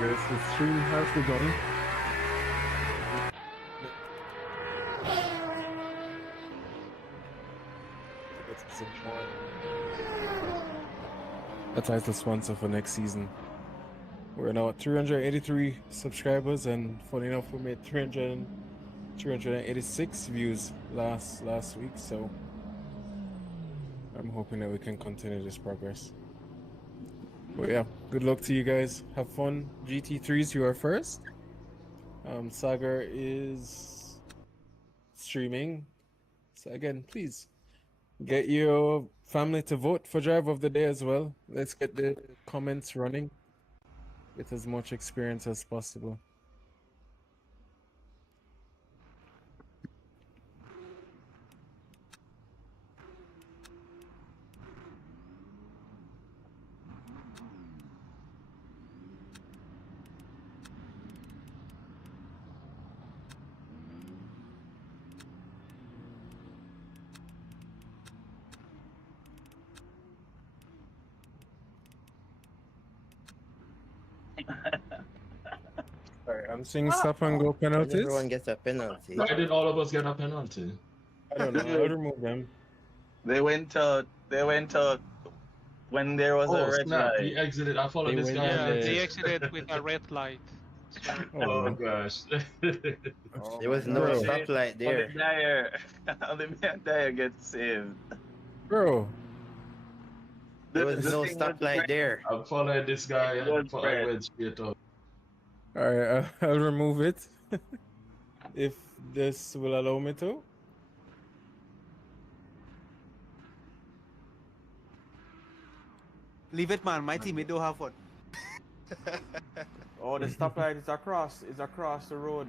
Guys, the stream has begun. A title sponsor for next season. We're now at 383 subscribers, and funny enough, we made 386 views last week, so I'm hoping that we can continue this progress. But yeah, good luck to you guys. Have fun. GT3s, you are first. Sagar is streaming. So again, please get your family to vote for driver of the day as well. Let's get the comments running with as much experience as possible. Alright, I'm seeing stop and go penalties. Everyone gets a penalty. Why did all of us get a penalty? I don't know. I'll remove them. They went out. They went out when there was a Oh red snap! light. He exited. I followed They this went guy. in Yeah, and they the- exited with a red light. So, Oh gosh. There was no Bro. stoplight there. Only Dyer gets saved. Bro, There was no thing was stoplight there. I'm following this guy It and was I red. went straight up. alright, I'll remove it. If this will allow me to. Leave it, man. My teammate don't have one. Oh, the stoplight is across the road.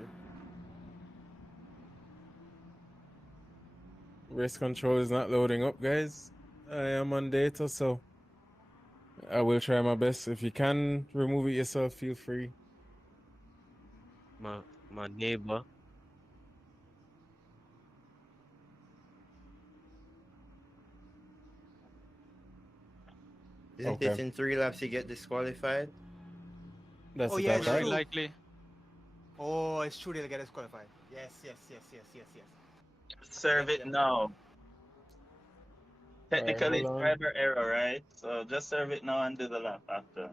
Race control is not loading up, guys. I am on data, so I will try my best. If you can remove it yourself, feel free. My neighbor. Isn't Okay. it in 3 laps you get disqualified? That's Oh, the yeah, top, it's right? true. likely. Oh, it's true they'll get disqualified. Yes. Serve it now. Technically, it's hold on. driver error, right? So just serve it now and do the lap after.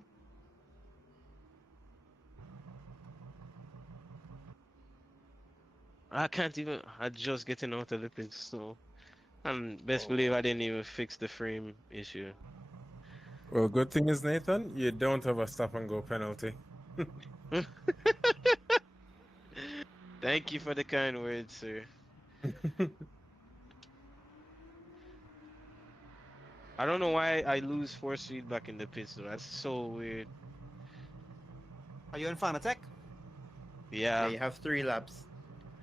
I can't even. I just getting out of the pit, so and best believe I didn't even fix the frame issue. Well, good thing is, Nathan, you don't have a stop and go penalty. Thank you for the kind words, sir. I don't know why I lose force feedback in the pits though. That's so weird. Are you in Fanatec? Yeah, Yeah, you have 3 laps.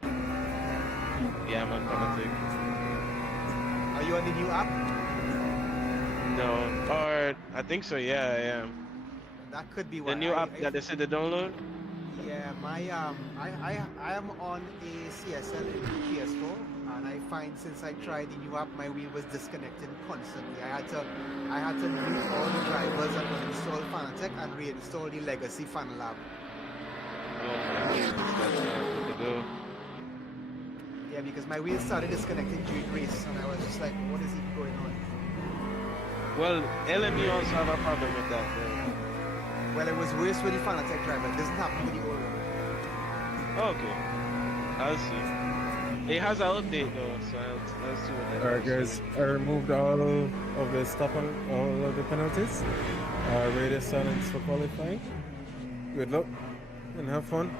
yeah, I'm on fanatic. Are you on the new app? No, or I think so. Yeah, I am. That could be why. The new app that they said to download. Yeah, my I am on a CSL in PS4, and I find since I tried the new app, my wheel was disconnecting constantly. I had to mute all the drivers and uninstall Fanatec and reinstall the legacy FanLab. Good to go. Yeah, because my wheel started disconnecting during race, and I was just like, what is even going on? Well, LME also have a problem with that. Though. Well, it was worse with the Fanatec driver. It doesn't happen with the old one. Okay, I'll see. It has an update though, so I'll see what that Alright, is. guys, I removed all of the stop and all of the penalties. Radio silence for qualifying. Good luck and have fun.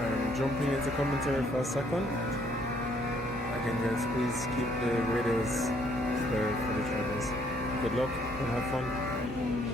I'm jumping into commentary for a second. Again, guys, please keep the radios clear for the drivers. Good luck and have fun.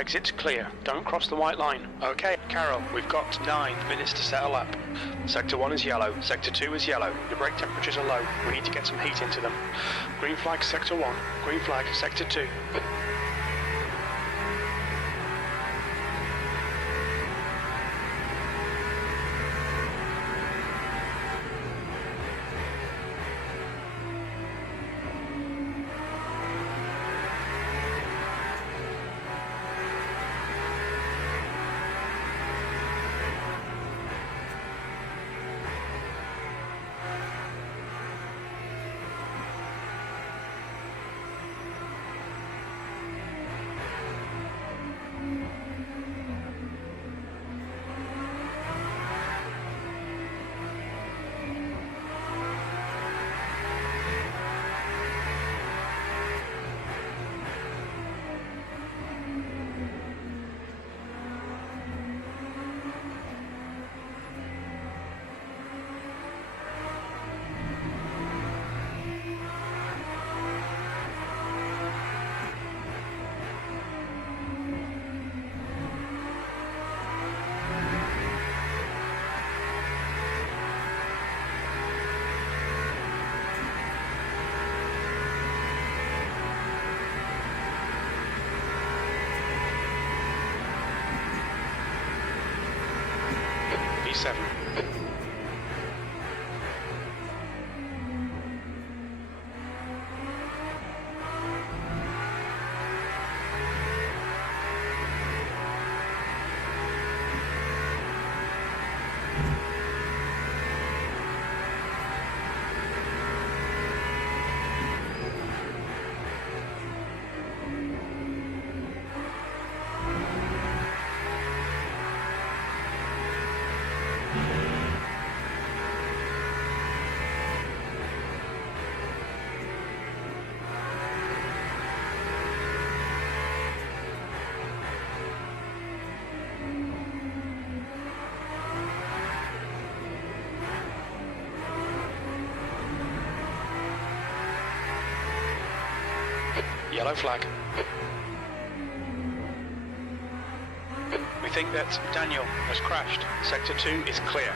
exit's clear. Don't cross the white line. Okay, Carol, we've got 9 minutes to settle up. Sector 1 is yellow. Sector 2 is yellow. Your brake temperatures are low. We need to get some heat into them. Green flag Sector 1. Green flag Sector 2. B7. Yellow flag. We think that Daniel has crashed. Sector 2 is clear.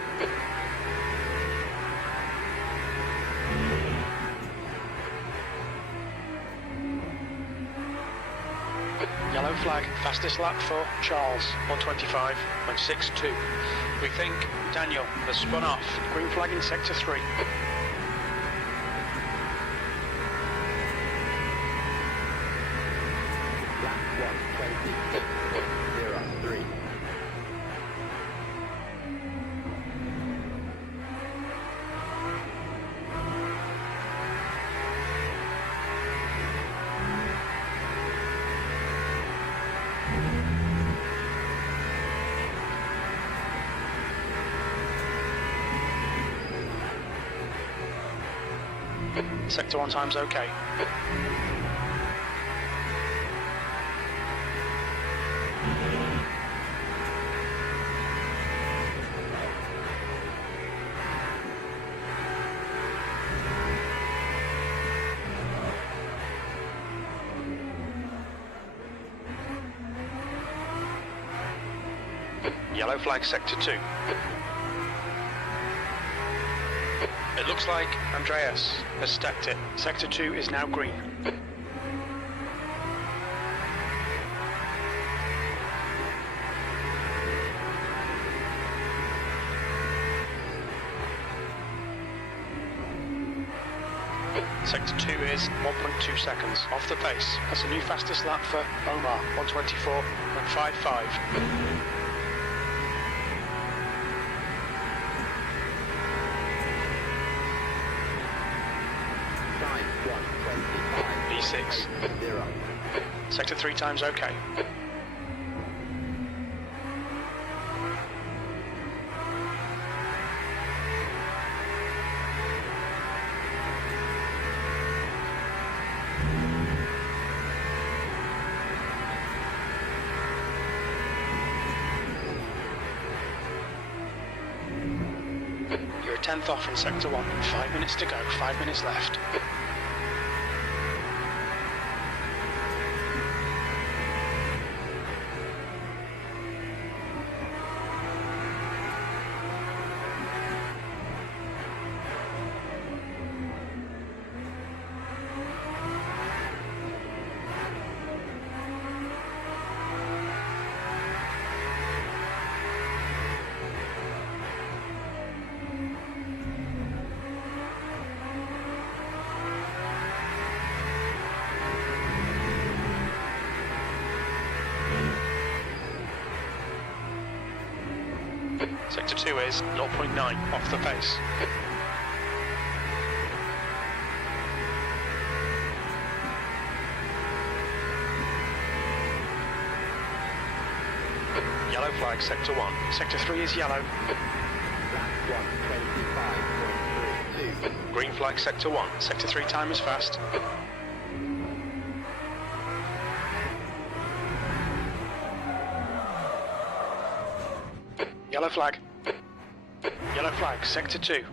Yellow flag, fastest lap for Charles, 125.62. We think Daniel has spun off. Green flag in Sector 3. Sector 1 time's okay. Yellow flag Sector 2. It looks like Andreas has stacked it. Sector 2 is now green. Sector 2 is 1.2 seconds off the pace. That's a new fastest lap for Omar, 124.55. B6. Sector 3 time's okay. You're a 10th off in Sector 1. 5 minutes to go, 5 minutes left. 2 is 0.9 off the pace. Yellow flag, sector 1. Sector 3 is yellow. Green flag, sector 1. Sector 3 time is fast. Yellow flag. Yellow flag, sector 2.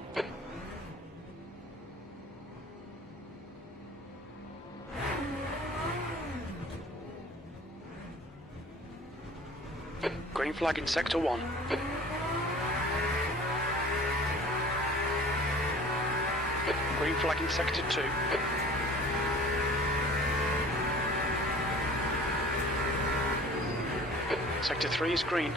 Green flag in sector 1. Green flag in sector 2. Sector 3 is green.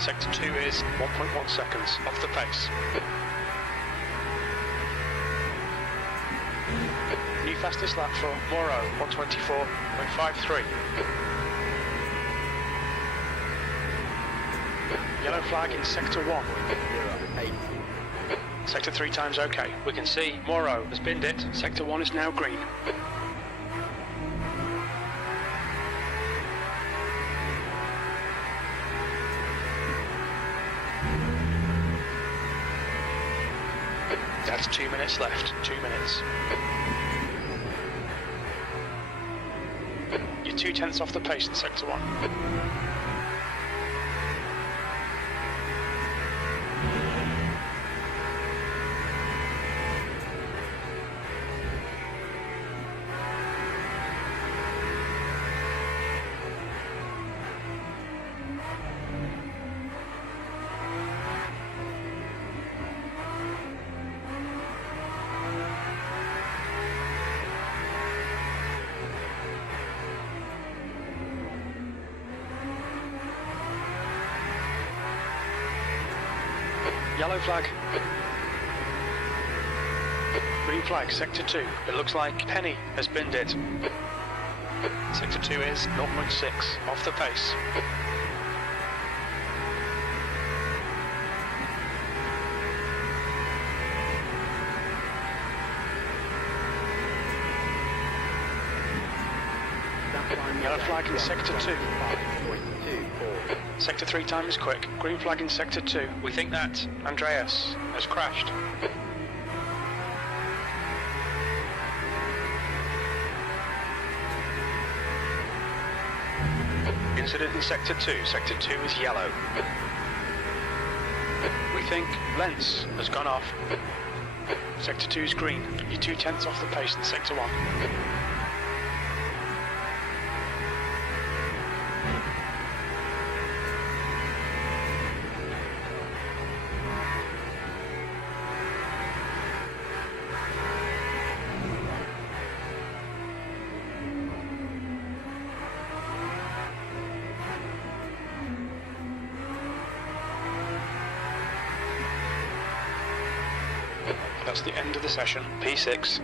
Sector 2 is 1.1 seconds off the pace. New fastest lap for Moro, 124.53. Yellow flag in sector 1. Sector 3 times okay. We can see Moro has binned it. Sector 1 is now green. That's 2 minutes left. 2 minutes. You're 2/10 off the pace in sector 1. Yellow flag. Green flag, sector 2. It looks like Penny has binned it. Sector 2 is 0.6 off the pace. Yellow flag in sector 2. Sector 3 time is quick. Green flag in sector 2. We think that Andreas has crashed. Incident in sector 2. Sector 2 is yellow. We think Lentz has gone off. Sector 2 is green. You're 2/10 off the pace in sector 1. That's the end of the session. P6.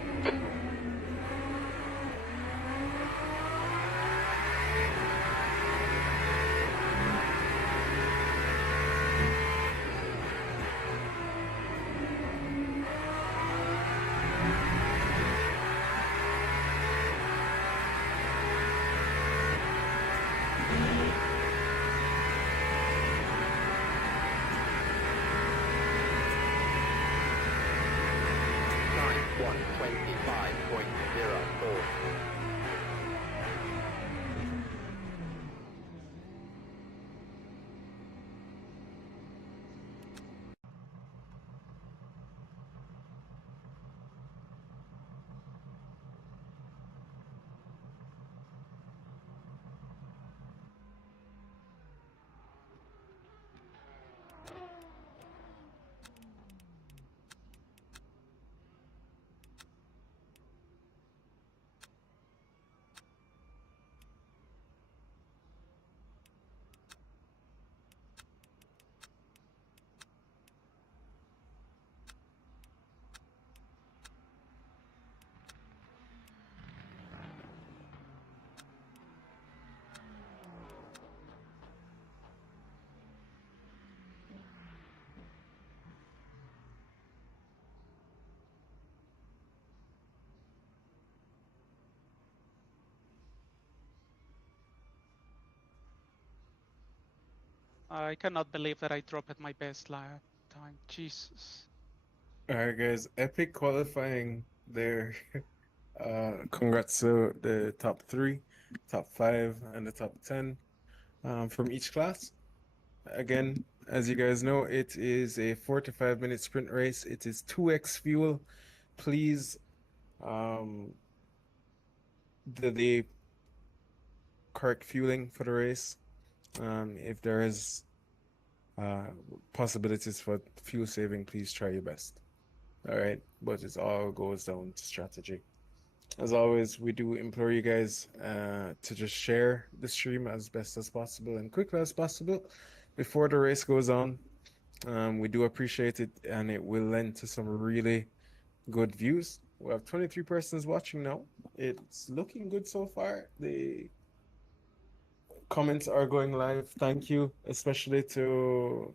I cannot believe that I dropped my best lap time. Jesus. Alright, guys, epic qualifying there. Congrats to the top 3, top 5, and the top 10 from each class. Again, as you guys know, it is a 45-minute sprint race. It is 2x fuel. Please, do the correct fueling for the race. If there is possibilities for fuel saving, please try your best. All right, but it all goes down to strategy. As always, we do implore you guys to just share the stream as best as possible and quickly as possible before the race goes on. We do appreciate it, and it will lend to some really good views. We have 23 persons watching now. It's looking good so far. The comments are going live. Thank you, especially to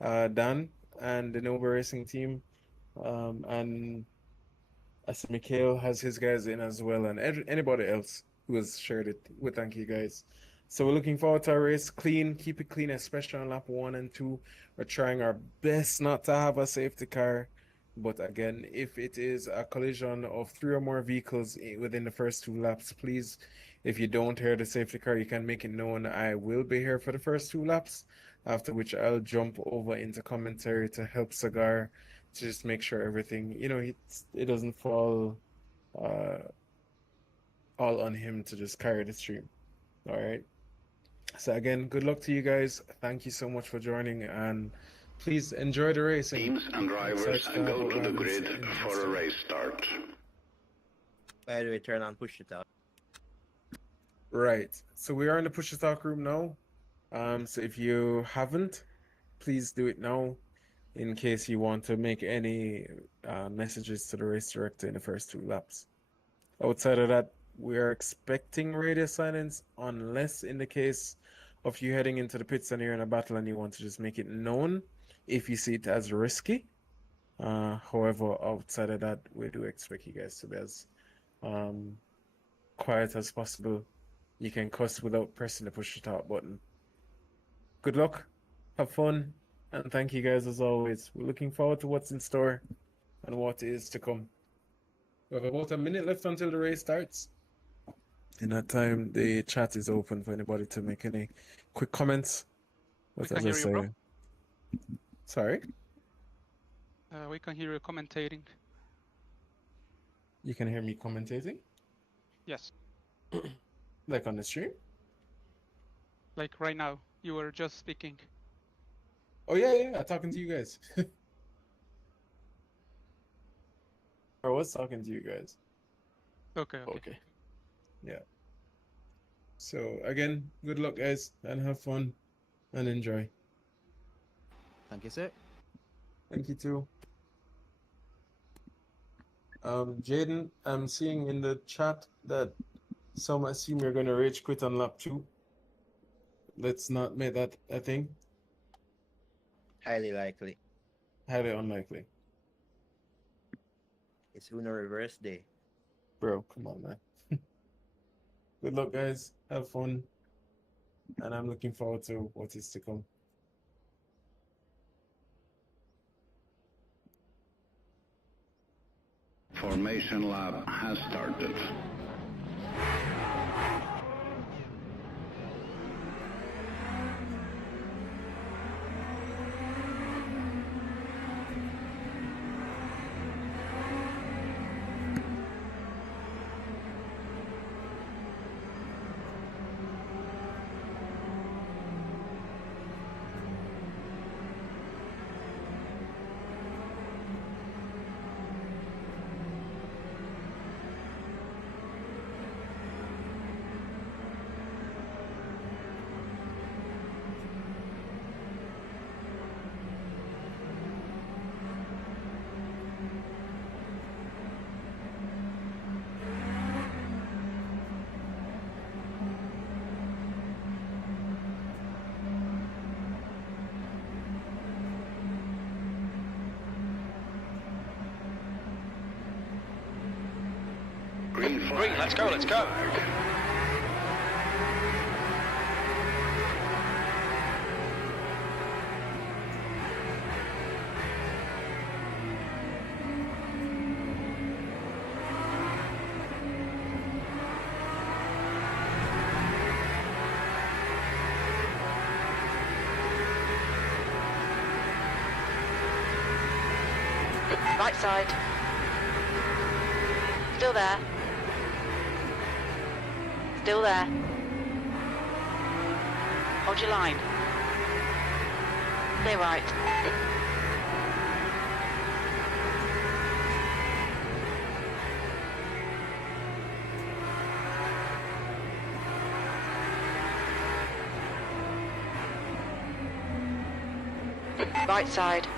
Dan and the Nova Racing team. And as Mikhail has his guys in as well, and anybody else who has shared it, we thank you guys. So we're looking forward to our race. Clean, keep it clean, especially on lap 1 and 2. We're trying our best not to have a safety car. But again, if it is a collision of 3 or more vehicles within the first 2 laps, please, if you don't hear the safety car, you can make it known. I will be here for the first 2 laps, after which I'll jump over into commentary to help Sagar to just make sure everything, it doesn't fall all on him to just carry the stream. All right. So again, good luck to you guys. Thank you so much for joining, and please enjoy the race. Teams and drivers go to the grid for a race start. By the way, turn on push it out. Right. So we are in the push to talk room now. So if you haven't, please do it now, in case you want to make any messages to the race director in the first 2 laps. Outside of that, we are expecting radio silence, unless in the case of you heading into the pits and you're in a battle and you want to just make it known if you see it as risky. However, outside of that, we do expect you guys to be as quiet as possible. You can cuss without pressing the push to talk button. Good luck, have fun, and thank you guys as always. We're looking forward to what's in store and what is to come. We have about a minute left until the race starts. In that time, the chat is open for anybody to make any quick comments. But as I say, sorry? We can hear you commentating. You can hear me commentating? Yes. Like on the stream? Like right now, you were just speaking. Oh yeah, I'm talking to you guys. I was talking to you guys. Okay. Yeah. So again, good luck guys, and have fun and enjoy. Thank you, sir. Thank you too. Jaden, I'm seeing in the chat that some assume you're gonna rage quit on lap 2. Let's not make that a thing. Highly likely. Highly unlikely. It's Uno reverse day. Bro, come on, man. Good luck, guys. Have fun. And I'm looking forward to what is to come. Formation lab has started. Green, let's go, let's go. Right side. Still there. Still there. Hold your line. Clear right. Right side.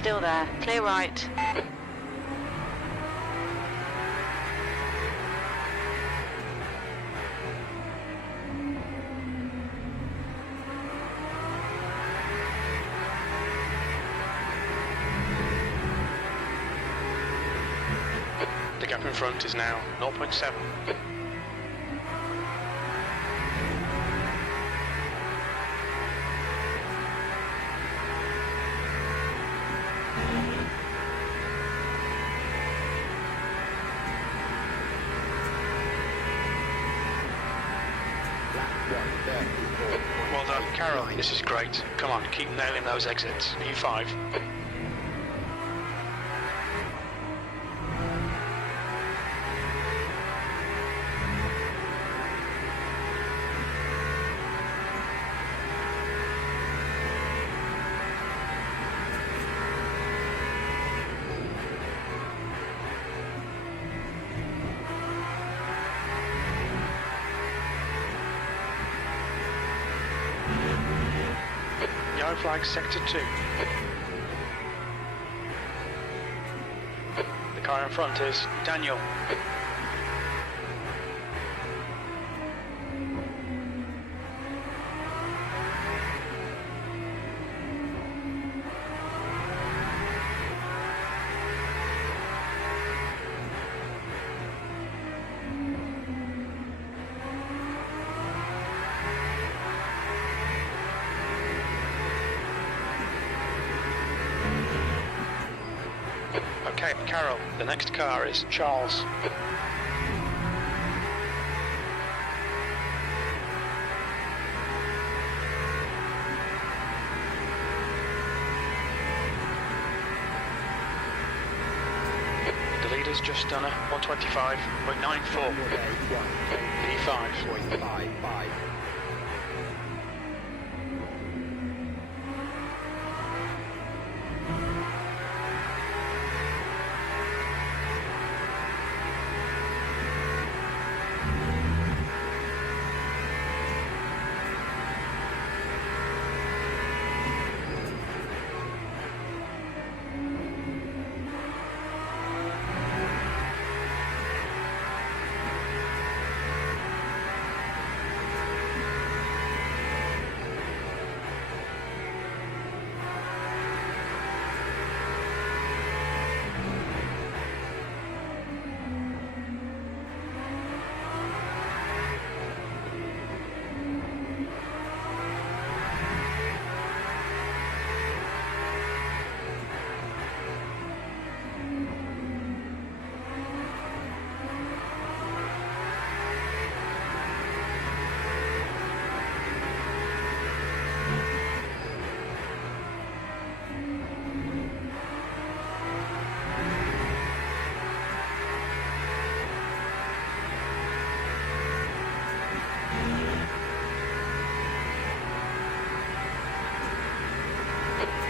Still there. Clear right. The gap in front is now 0.7. Well done, Carol. This is great. Come on, keep nailing those exits. E5. Yellow flag, sector 2. The car in front is Daniel. Okay, Carol, the next car is Charles. The leader's just done a 125.94. E5.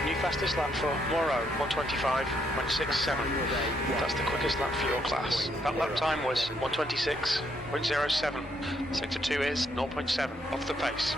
New fastest lap for Morrow, 125.67. That's the quickest lap for your class. That lap time was 126.07. Sector 2 is 0.7 off the pace.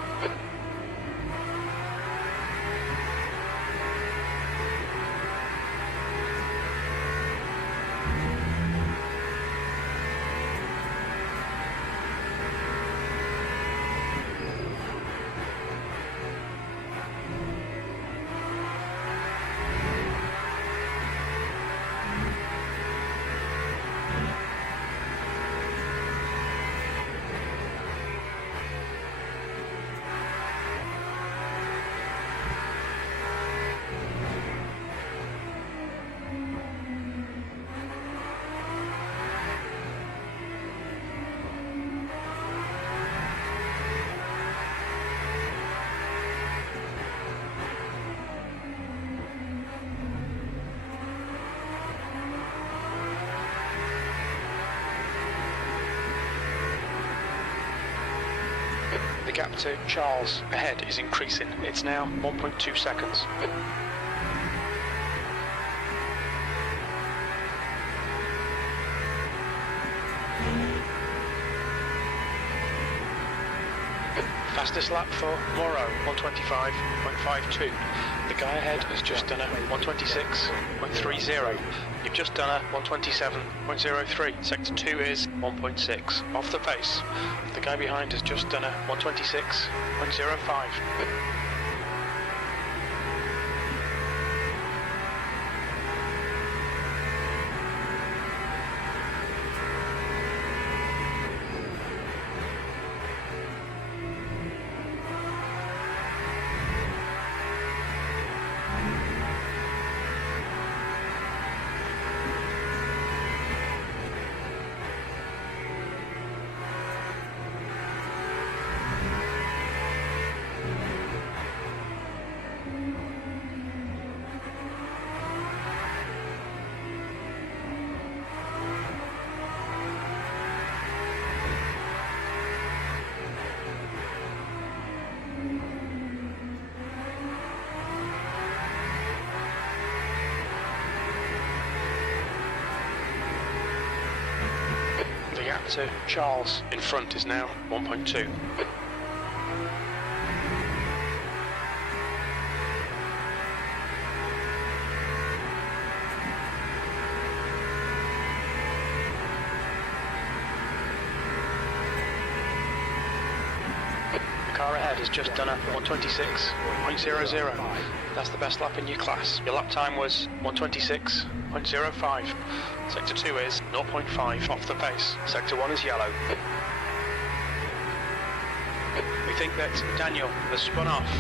gap to Charles ahead is increasing. It's now 1.2 seconds. Fastest lap for Morrow, 125.52. The guy ahead has just done a 126.30. You've just done a 127.03. Sector 2 is 1.6. Off the pace. The guy behind has just done a 126.05. To Charles in front is now 1.2. The car ahead has just done a 126.00. That's the best lap in your class. Your lap time was 126.05. Sector 2 is 0.5 off the pace. Sector 1 is yellow. We think that Daniel has spun off.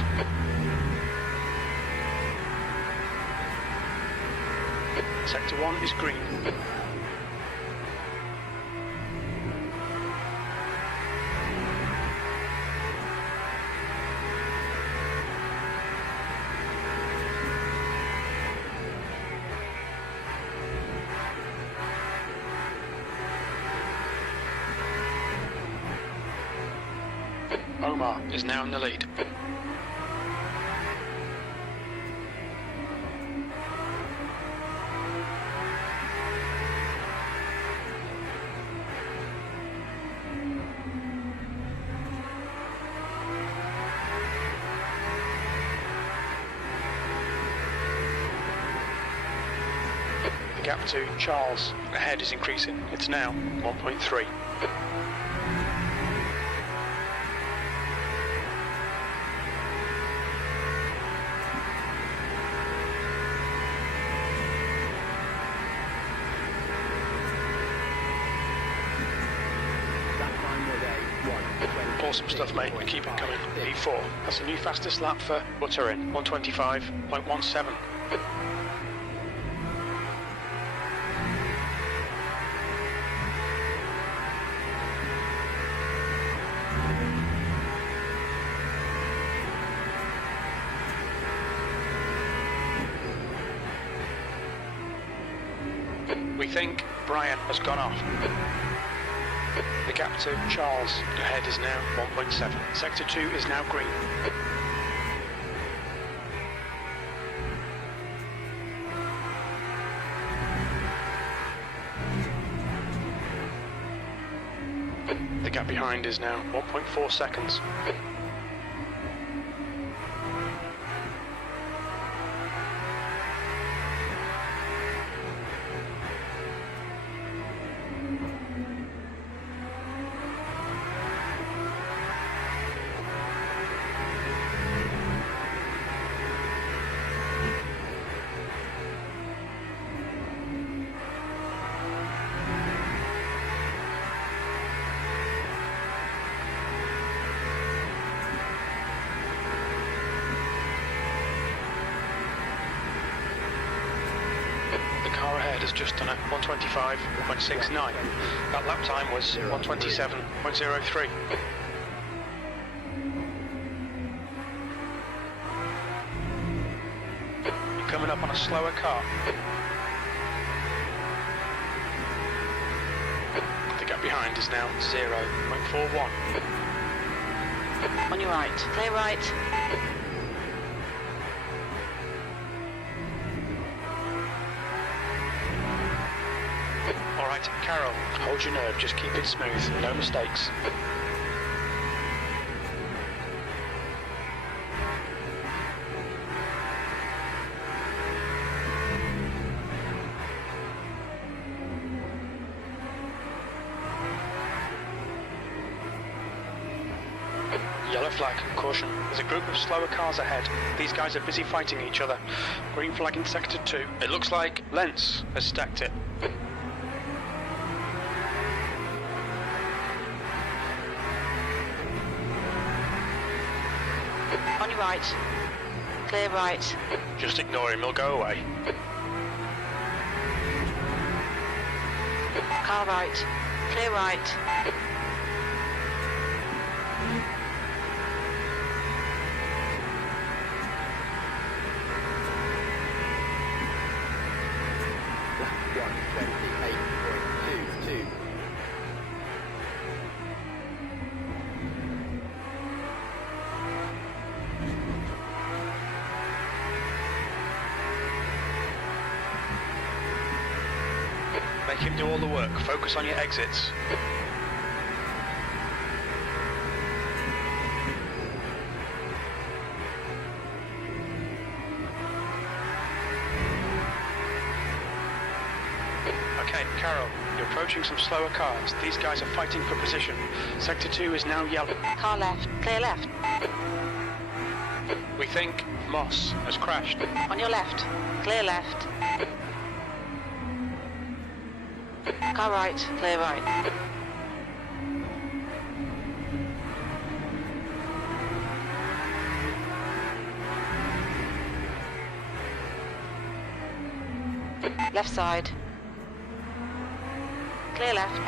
Sector 1 is green. Omar is now in the lead. The gap to Charles ahead is increasing. It's now 1.3. Awesome stuff, mate. Keep it coming. P4. That's the new fastest lap for Butterin. 125.17. We think Brian has gone off. The gap to Charles ahead is now 1.7. Sector 2 is now green. The gap behind is now 1.4 seconds. Has just done a 125.69. That lap time was 127.03. You're coming up on a slower car. The gap behind is now 0.41. On your right. Clear right. Alright, Carol, hold your nerve, just keep it smooth, no mistakes. Yellow flag, caution. There's a group of slower cars ahead. These guys are busy fighting each other. Green flag in sector 2. It looks like Lentz has stacked it. On your right. Clear right. Just ignore him, he'll go away. Car right. Clear right. Make him do all the work. Focus on your exits. Okay, Carol, you're approaching some slower cars. These guys are fighting for position. Sector 2 is now yellow. Car left. Clear left. We think Moss has crashed. On your left. Clear left. Car right. Clear right. Left side. Clear left.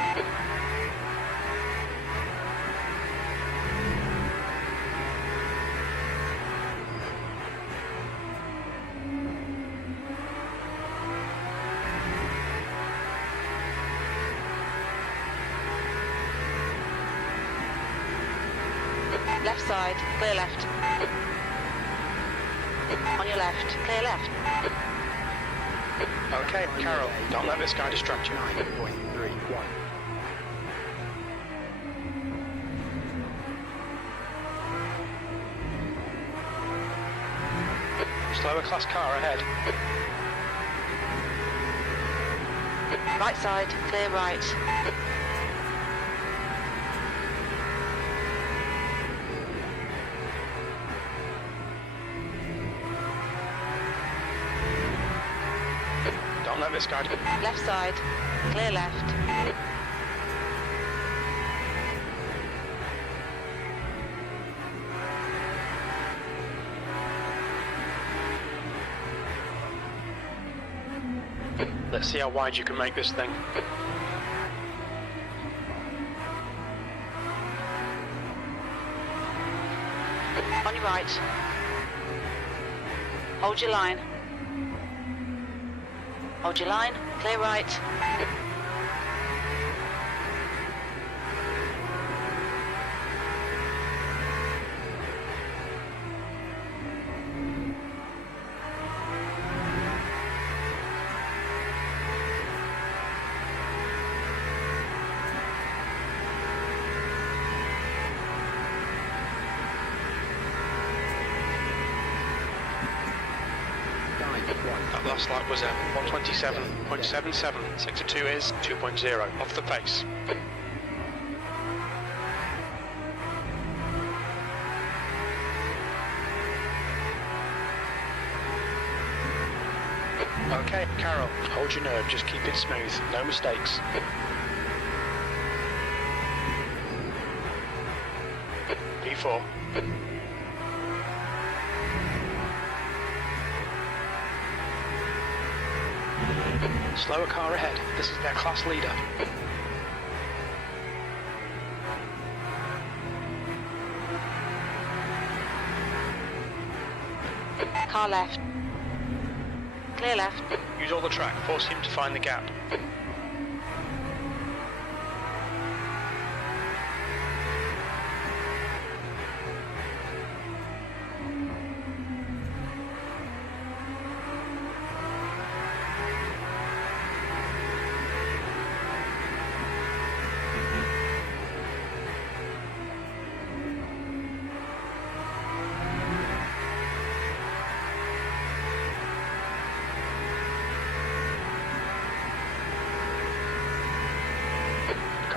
Left side, clear left. On your left, clear left. Okay, Carol, don't let this guy distract you. 9.31. Slower class car ahead. Right side, clear right. Don't let this guy... Left side, clear left. Let's see how wide you can make this thing. On your right. Hold your line. Hold your line, clear right. That last lap was at 127.77. Sector 2 is 2.0, off the pace. Okay, Carol, hold your nerve, just keep it smooth, no mistakes. P4. Slower car ahead. This is their class leader. Car left. Clear left. Use all the track. Force him to find the gap.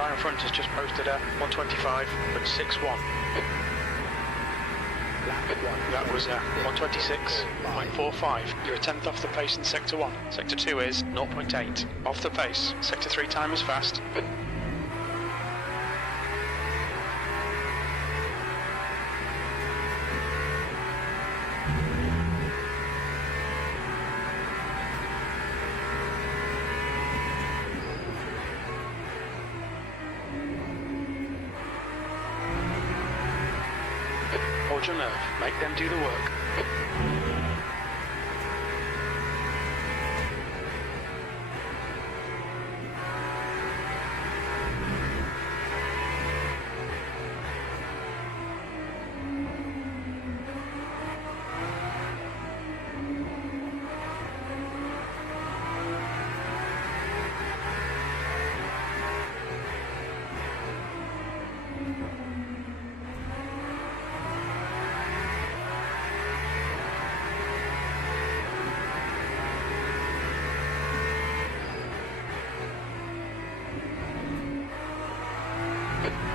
Car in front has just posted a 125.61. That was a 126.45. You're a tenth off the pace in Sector 1. Sector 2 is 0.8. Off the pace. Sector 3 time is fast. Hold your nerve. Make them do the work.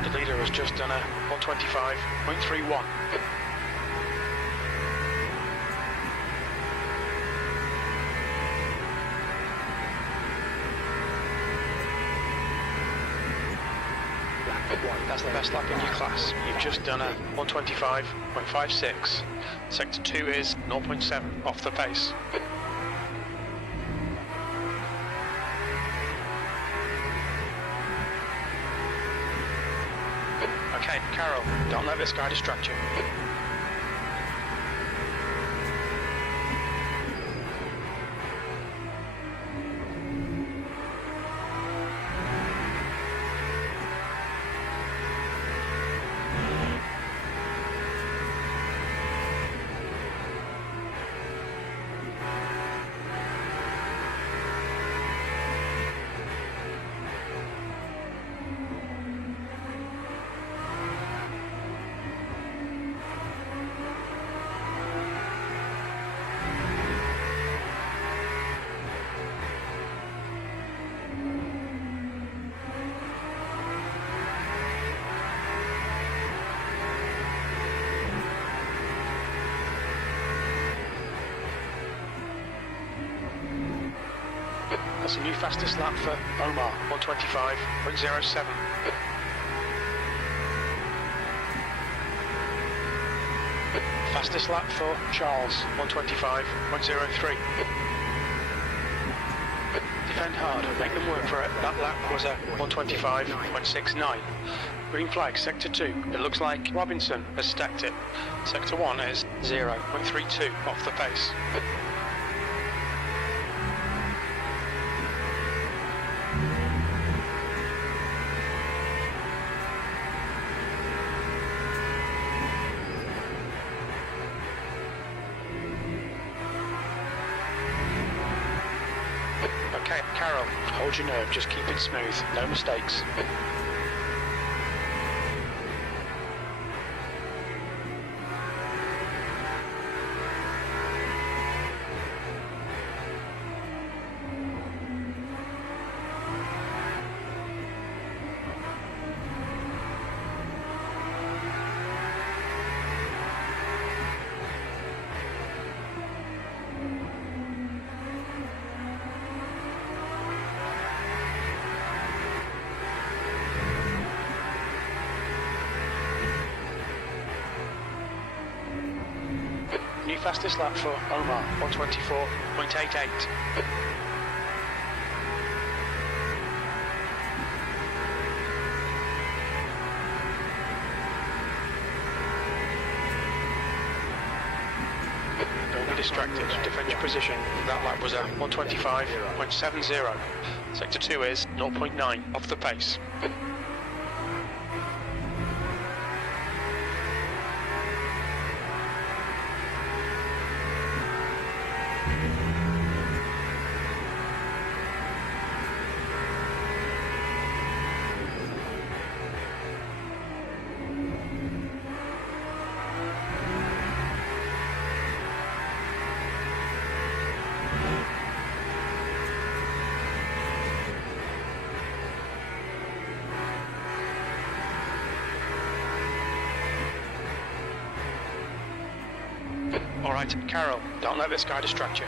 The leader has just done a 125.31. That's the best lap in your class. You've just done a 125.56. Sector 2 is 0.7 off the pace. Okay, Carol, don't let this guy distract you. That's a new fastest lap for Omar, 125.07. Fastest lap for Charles, 125.03. Defend hard, make them work for it. That lap was a 125.69. Green flag, Sector 2. It looks like Robinson has stacked it. Sector 1 is 0.32 off the pace. Okay, Carol, hold your nerve, just keep it smooth, no mistakes. New fastest lap for Omar, 124.88. Don't be distracted, defend your position. That lap was a 125.70. Sector 2 is 0.9 off the pace. Alright, Carol, don't let this guy distract you.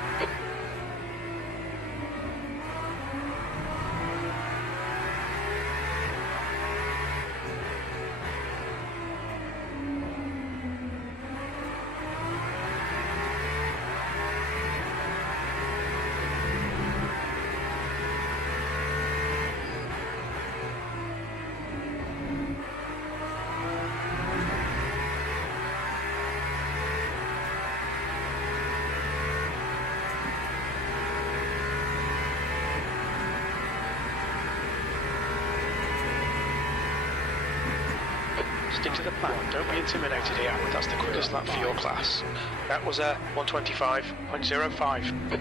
Stick to the plan, don't be intimidated here. That's the quickest lap for your class. That was a 125.05.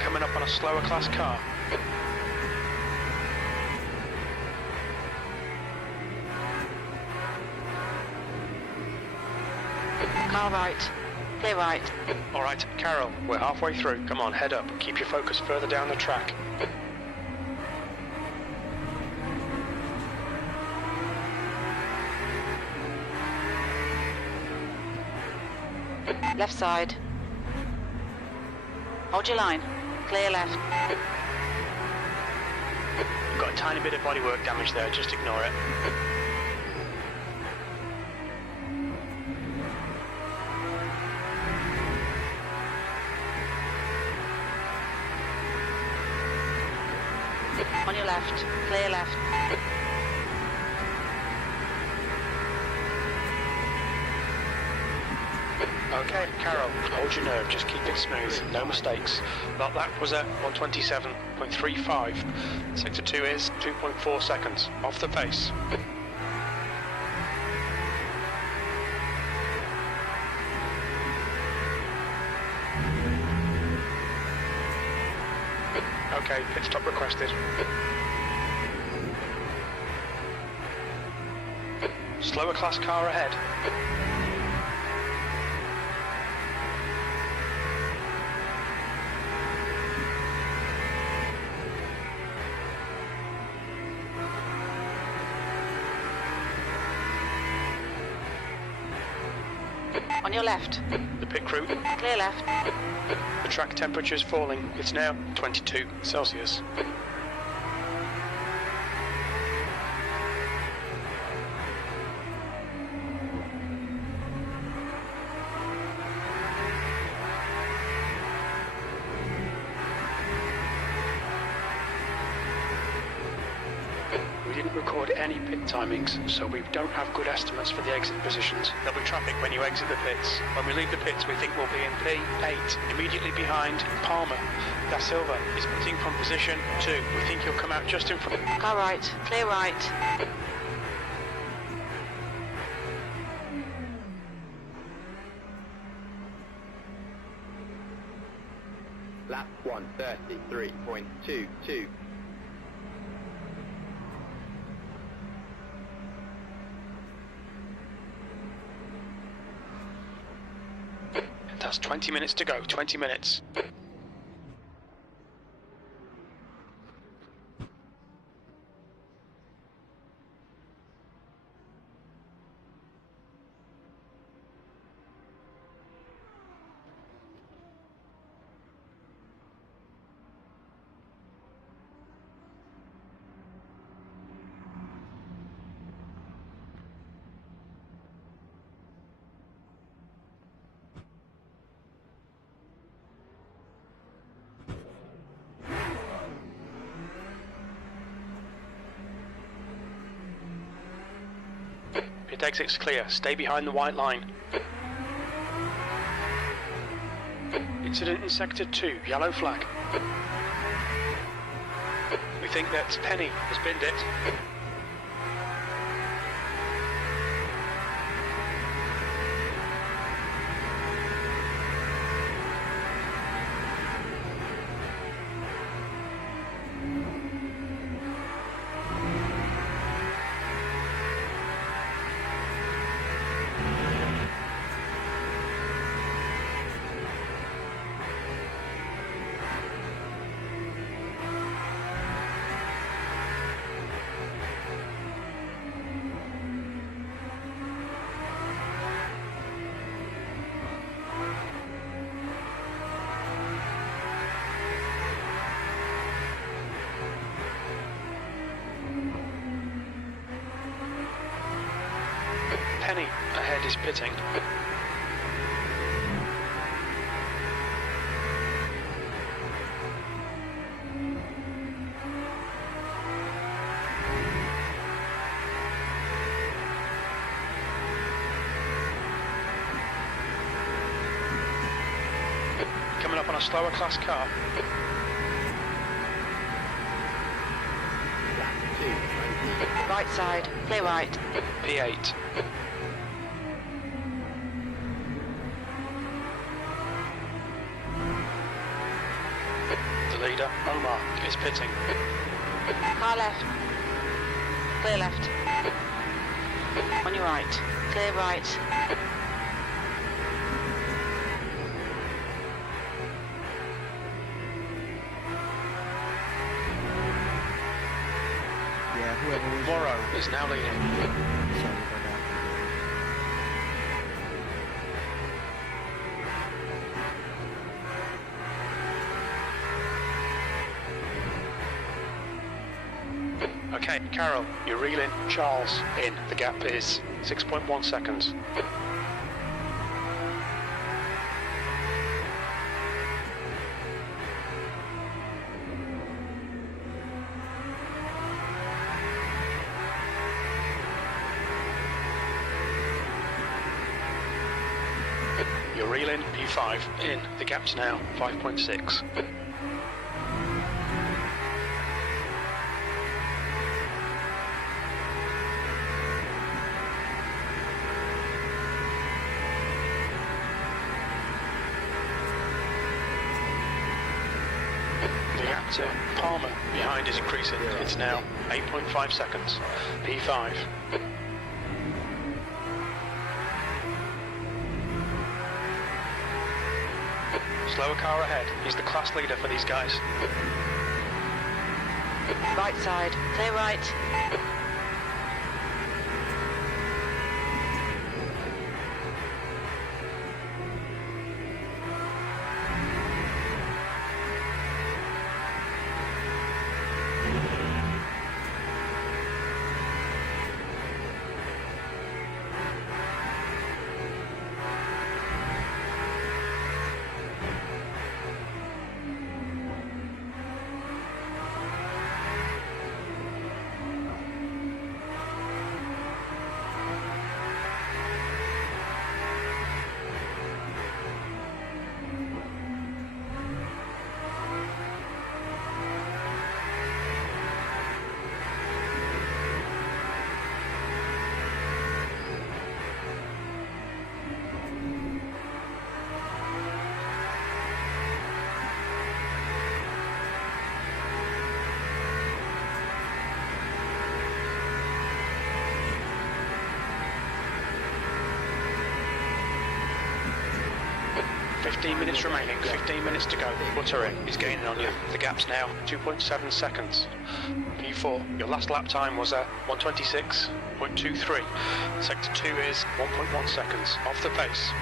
Coming up on a slower class car. Car right. Clear right. Alright, Carol, we're halfway through. Come on, head up. Keep your focus further down the track. Left side. Hold your line. Clear left. Got a tiny bit of bodywork damage there, just ignore it. On your left. Clear left. Okay, Carol, hold your nerve, just keep it smooth, no mistakes. That lap was at 127.35. Sector 2 is 2.4 seconds, off the pace. Okay, pit stop requested. Slower class car ahead. On your left. The pit crew. Clear left. The track temperature is falling. It's now 22 Celsius. We didn't record any pit timings, so we don't have good estimates for the exit positions. There'll be traffic when you exit the pits. When we leave the pits, we think we'll be in P8, immediately behind Palmer. Da Silva is pitting from position 2. We think he'll come out just in front. Car right. Clear right. Lap 133.22. That's 20 minutes to go, 20 minutes. Pit exit's clear. Stay behind the white line. Incident in Sector 2, yellow flag. We think that Penny has binned it. ahead is pitting. Coming up on a slower class car. Right side, clear right. P8. The leader, Omar, is pitting. Car left. Clear left. On your right, clear right. Yeah, whoever was. Morrow is now leading. Sorry about that. Okay, Carol, you're reeling. Charles in. The gap is 6.1 seconds. You're reeling. P5 in. The gap's now 5.6. The gap to Palmer behind is increasing. It's now 8.5 seconds. P5. Slower car ahead. He's the class leader for these guys. Right side, clear right. Minutes remaining, 15 minutes to go. Butter in, he's gaining on you. The gap's now 2.7 seconds. P4, your last lap time was at 126.23. Sector 2 is 1.1 seconds off the pace.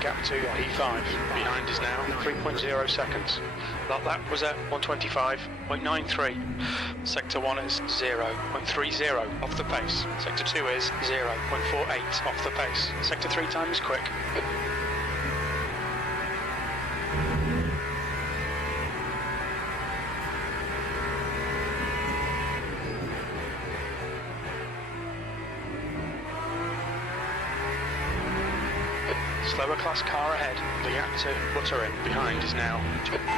Gap to P5. Behind is now 3.0 seconds. That lap was at 125.93. Sector 1 is 0.30 off the pace. Sector 2 is 0.48 off the pace. Sector 3 time is quick. Slower class car ahead. The gap to Butter in behind is now.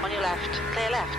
On your left. Clear left.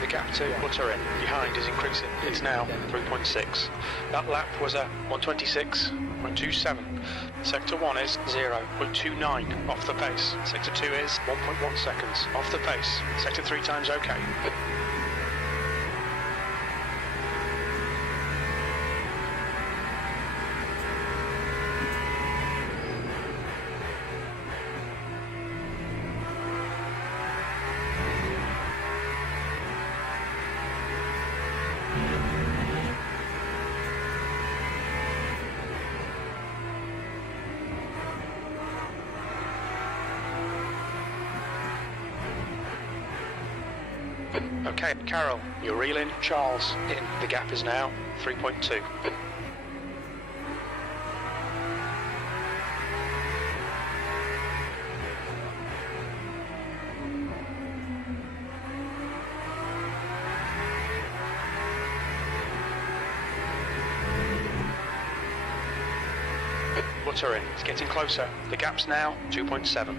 The gap to Butter in behind is increasing. It's now 3.6. That lap was a 126.27. Sector 1 is 0.29 off the pace. Sector 2 is 1.1 seconds off the pace. Sector 3 times okay. Okay, Carol, you're reeling. Charles, in. The gap is now 3.2. Butter in. It's getting closer. The gap's now 2.7.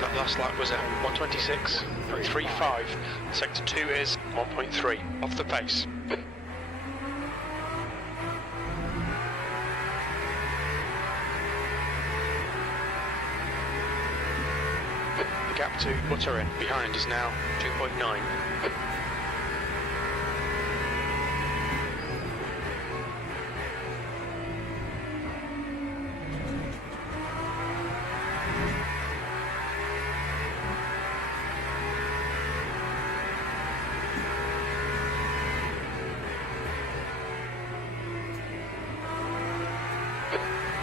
That last lap was at 126.35. Sector 2 is 1.3 off the pace. The gap to Butter in behind is now 2.9.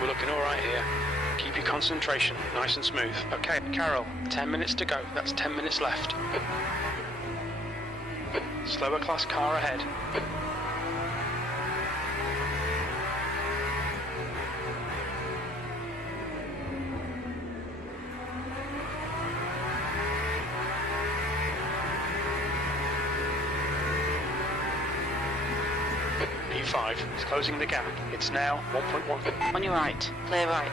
We're looking alright here. Keep your concentration nice and smooth. Okay, Carol, 10 minutes to go. That's 10 minutes left. Slower class car ahead. E5 is closing the gap. It's now 1.1. On your right. Clear right.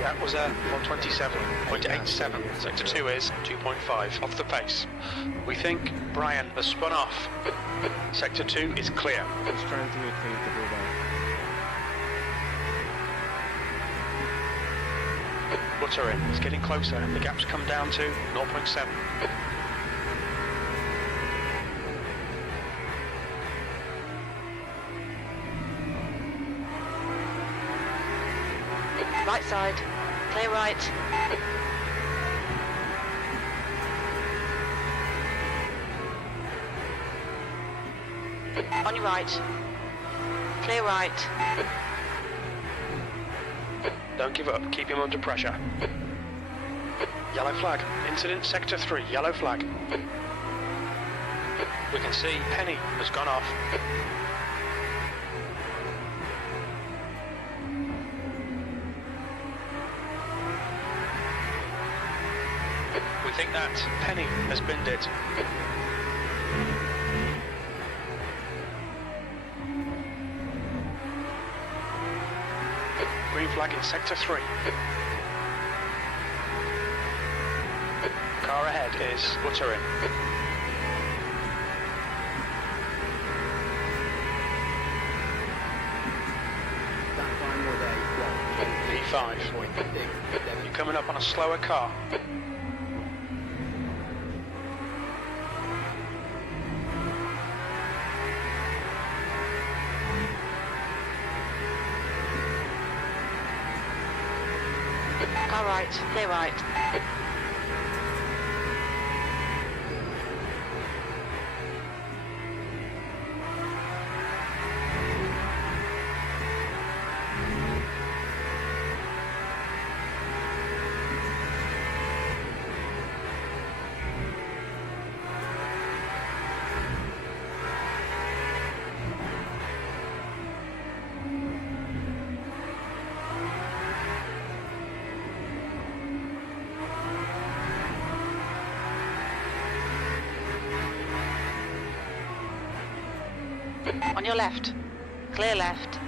That was a 127.87. Sector 2 is 2.5 off the pace. We think Brian has spun off. Sector 2 is clear. He's trying to make things to go back. Butter in. It's getting closer. The gap's come down to 0.7. Right side. Clear right. On your right. Clear right. Don't give up. Keep him under pressure. Yellow flag. Incident Sector 3. Yellow flag. We can see Penny has gone off. We think that Penny has binned it. Green flag in sector 3. Car ahead is buttering. P5. You're coming up on a slower car. Car right, clear right. On your left. Clear left.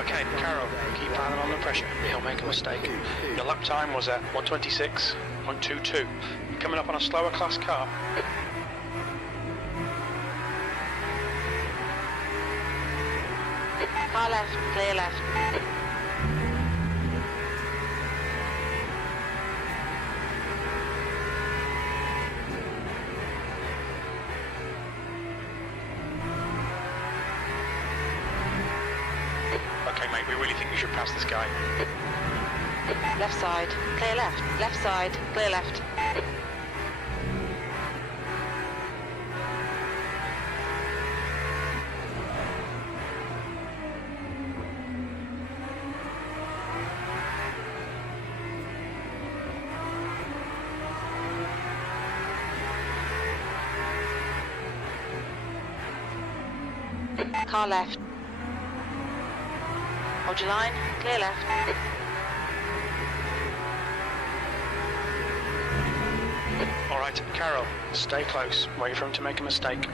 Okay, Carol, keep planning on the pressure. He'll make a mistake. Your lap time was at 126.22. You're coming up on a slower class car. Car left, clear left. Okay, mate, we really think you should pass this guy. Left side, clear left. Left side, clear left. Car left. Hold your line, clear left. Alright, Carol, stay close. Wait for him to make a mistake.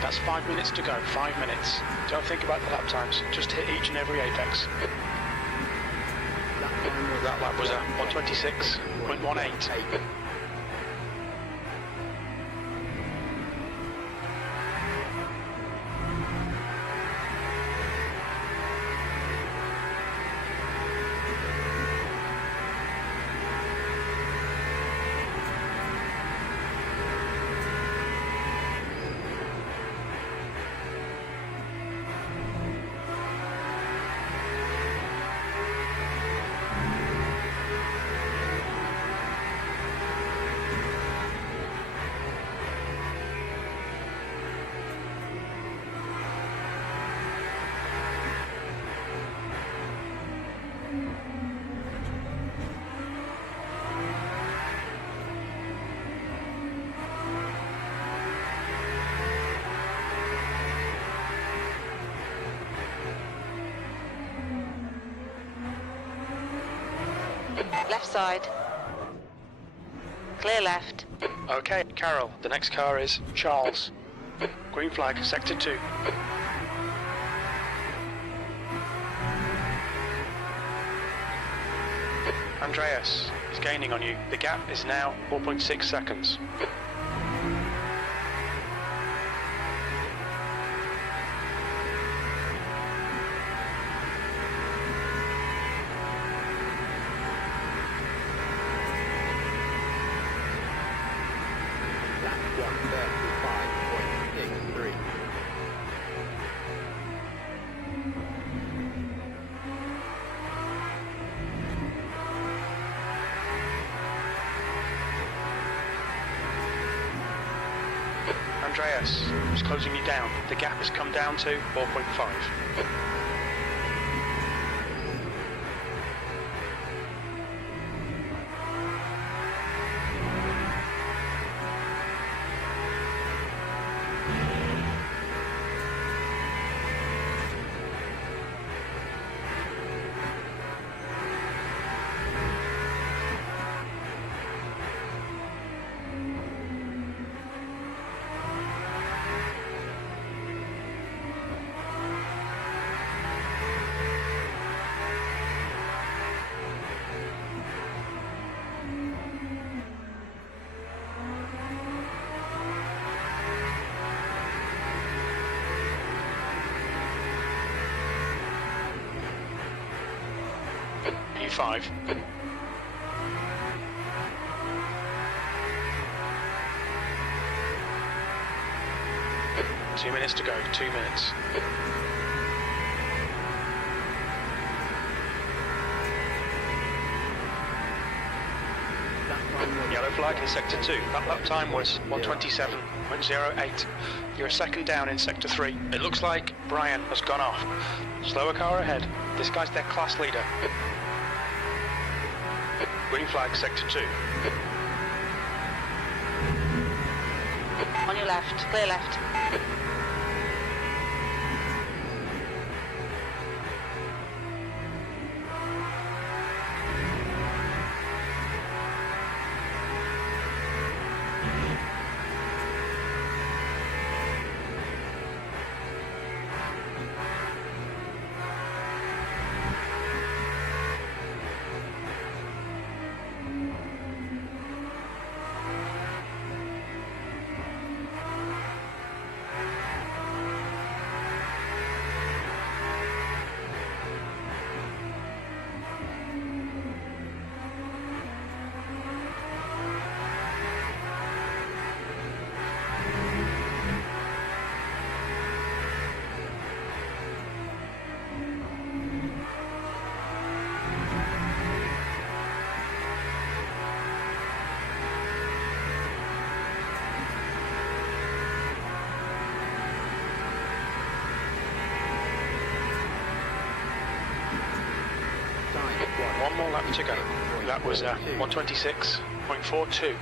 That's 5 minutes to go, 5 minutes. Don't think about the lap times, just hit each and every apex. That lap was at 126.18. Left side. Clear left. Okay, Carol, the next car is Charles. Green flag, sector 2. Andreas is gaining on you. The gap is now 4.6 seconds. Andreas is closing you down. The gap has come down to 4.5. P5. Two minutes to go, 2 minutes. Yellow flag in sector 2. That lap time was 1:27.08. You're a second down in sector 3. It looks like Brian has gone off. Slower car ahead. This guy's their class leader. Green flag sector 2. On your left, clear left. One more lap to go. That was 1:26.42.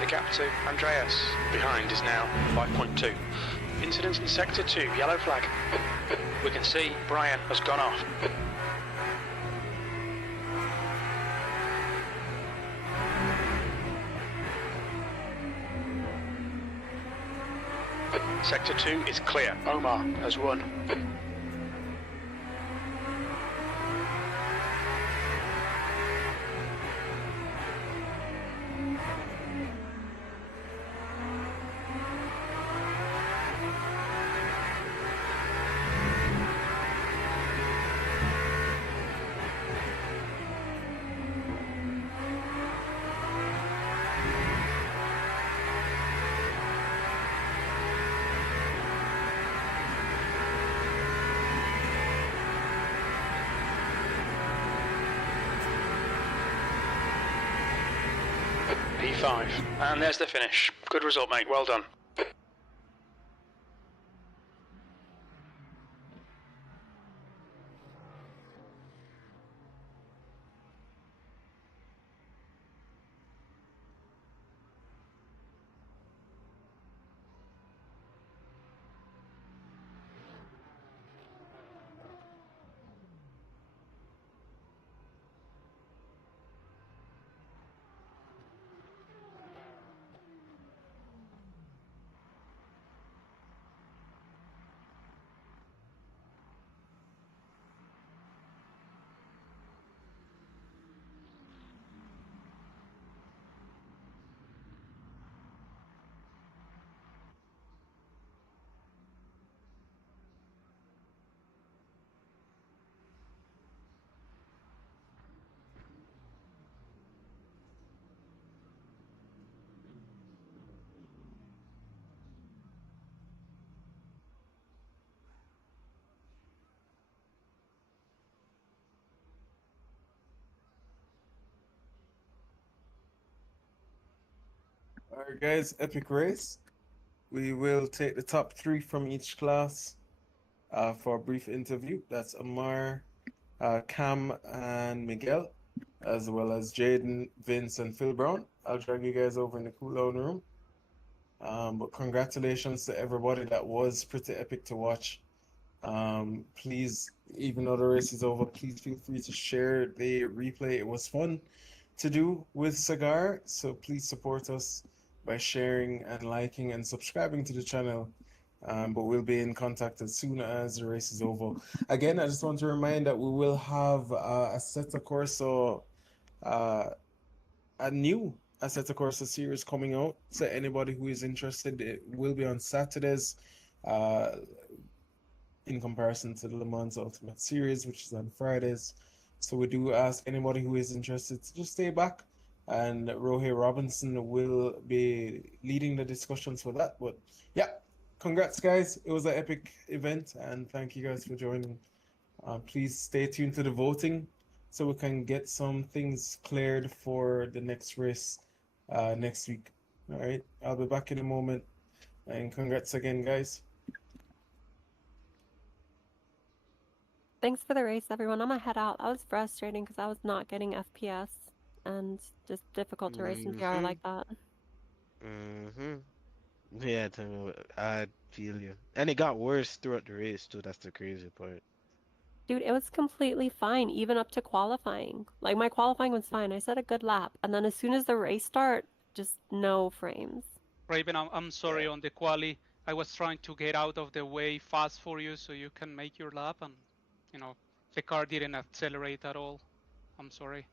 The gap to Andreas behind is now 5.2. Incident in sector 2, yellow flag. We can see Brian has gone off. Sector 2 is clear. Omar has won. P5. And there's the finish. Good result, mate. Well done. All right, guys, epic race. We will take the top three from each class for a brief interview. That's Amar, Cam, and Miguel, as well as Jaden, Vince, and Phil Brown. I'll drag you guys over in the cool down room. But congratulations to everybody. That was pretty epic to watch. Please, even though the race is over, please feel free to share the replay. It was fun to do with Cigar, so please support us by sharing and liking and subscribing to the channel. But we'll be in contact as soon as the race is over. Again, I just want to remind that we will have a Assetto Corsa, a new Assetto Corsa series coming out. So anybody who is interested, it will be on Saturdays. Uh, in comparison to the Le Mans Ultimate Series, which is on Fridays. So we do ask anybody who is interested to just stay back, and Rohey Robinson will be leading the discussions for that. But yeah, congrats, guys. It was an epic event, and thank you guys for joining. Please stay tuned to the voting so we can get some things cleared for the next race next week. All right, I'll be back in a moment, and congrats again, guys. Thanks for the race, everyone. I'm gonna head out. That was frustrating because I was not getting FPS and just difficult to race in TR like that. Yeah, I feel you. And it got worse throughout the race too. That's the crazy part. Dude, it was completely fine, even up to qualifying. Like, my qualifying was fine. I set a good lap. And then as soon as the race start, just no frames. Raven, I'm sorry on the quali. I was trying to get out of the way fast for you so you can make your lap, and the car didn't accelerate at all. I'm sorry.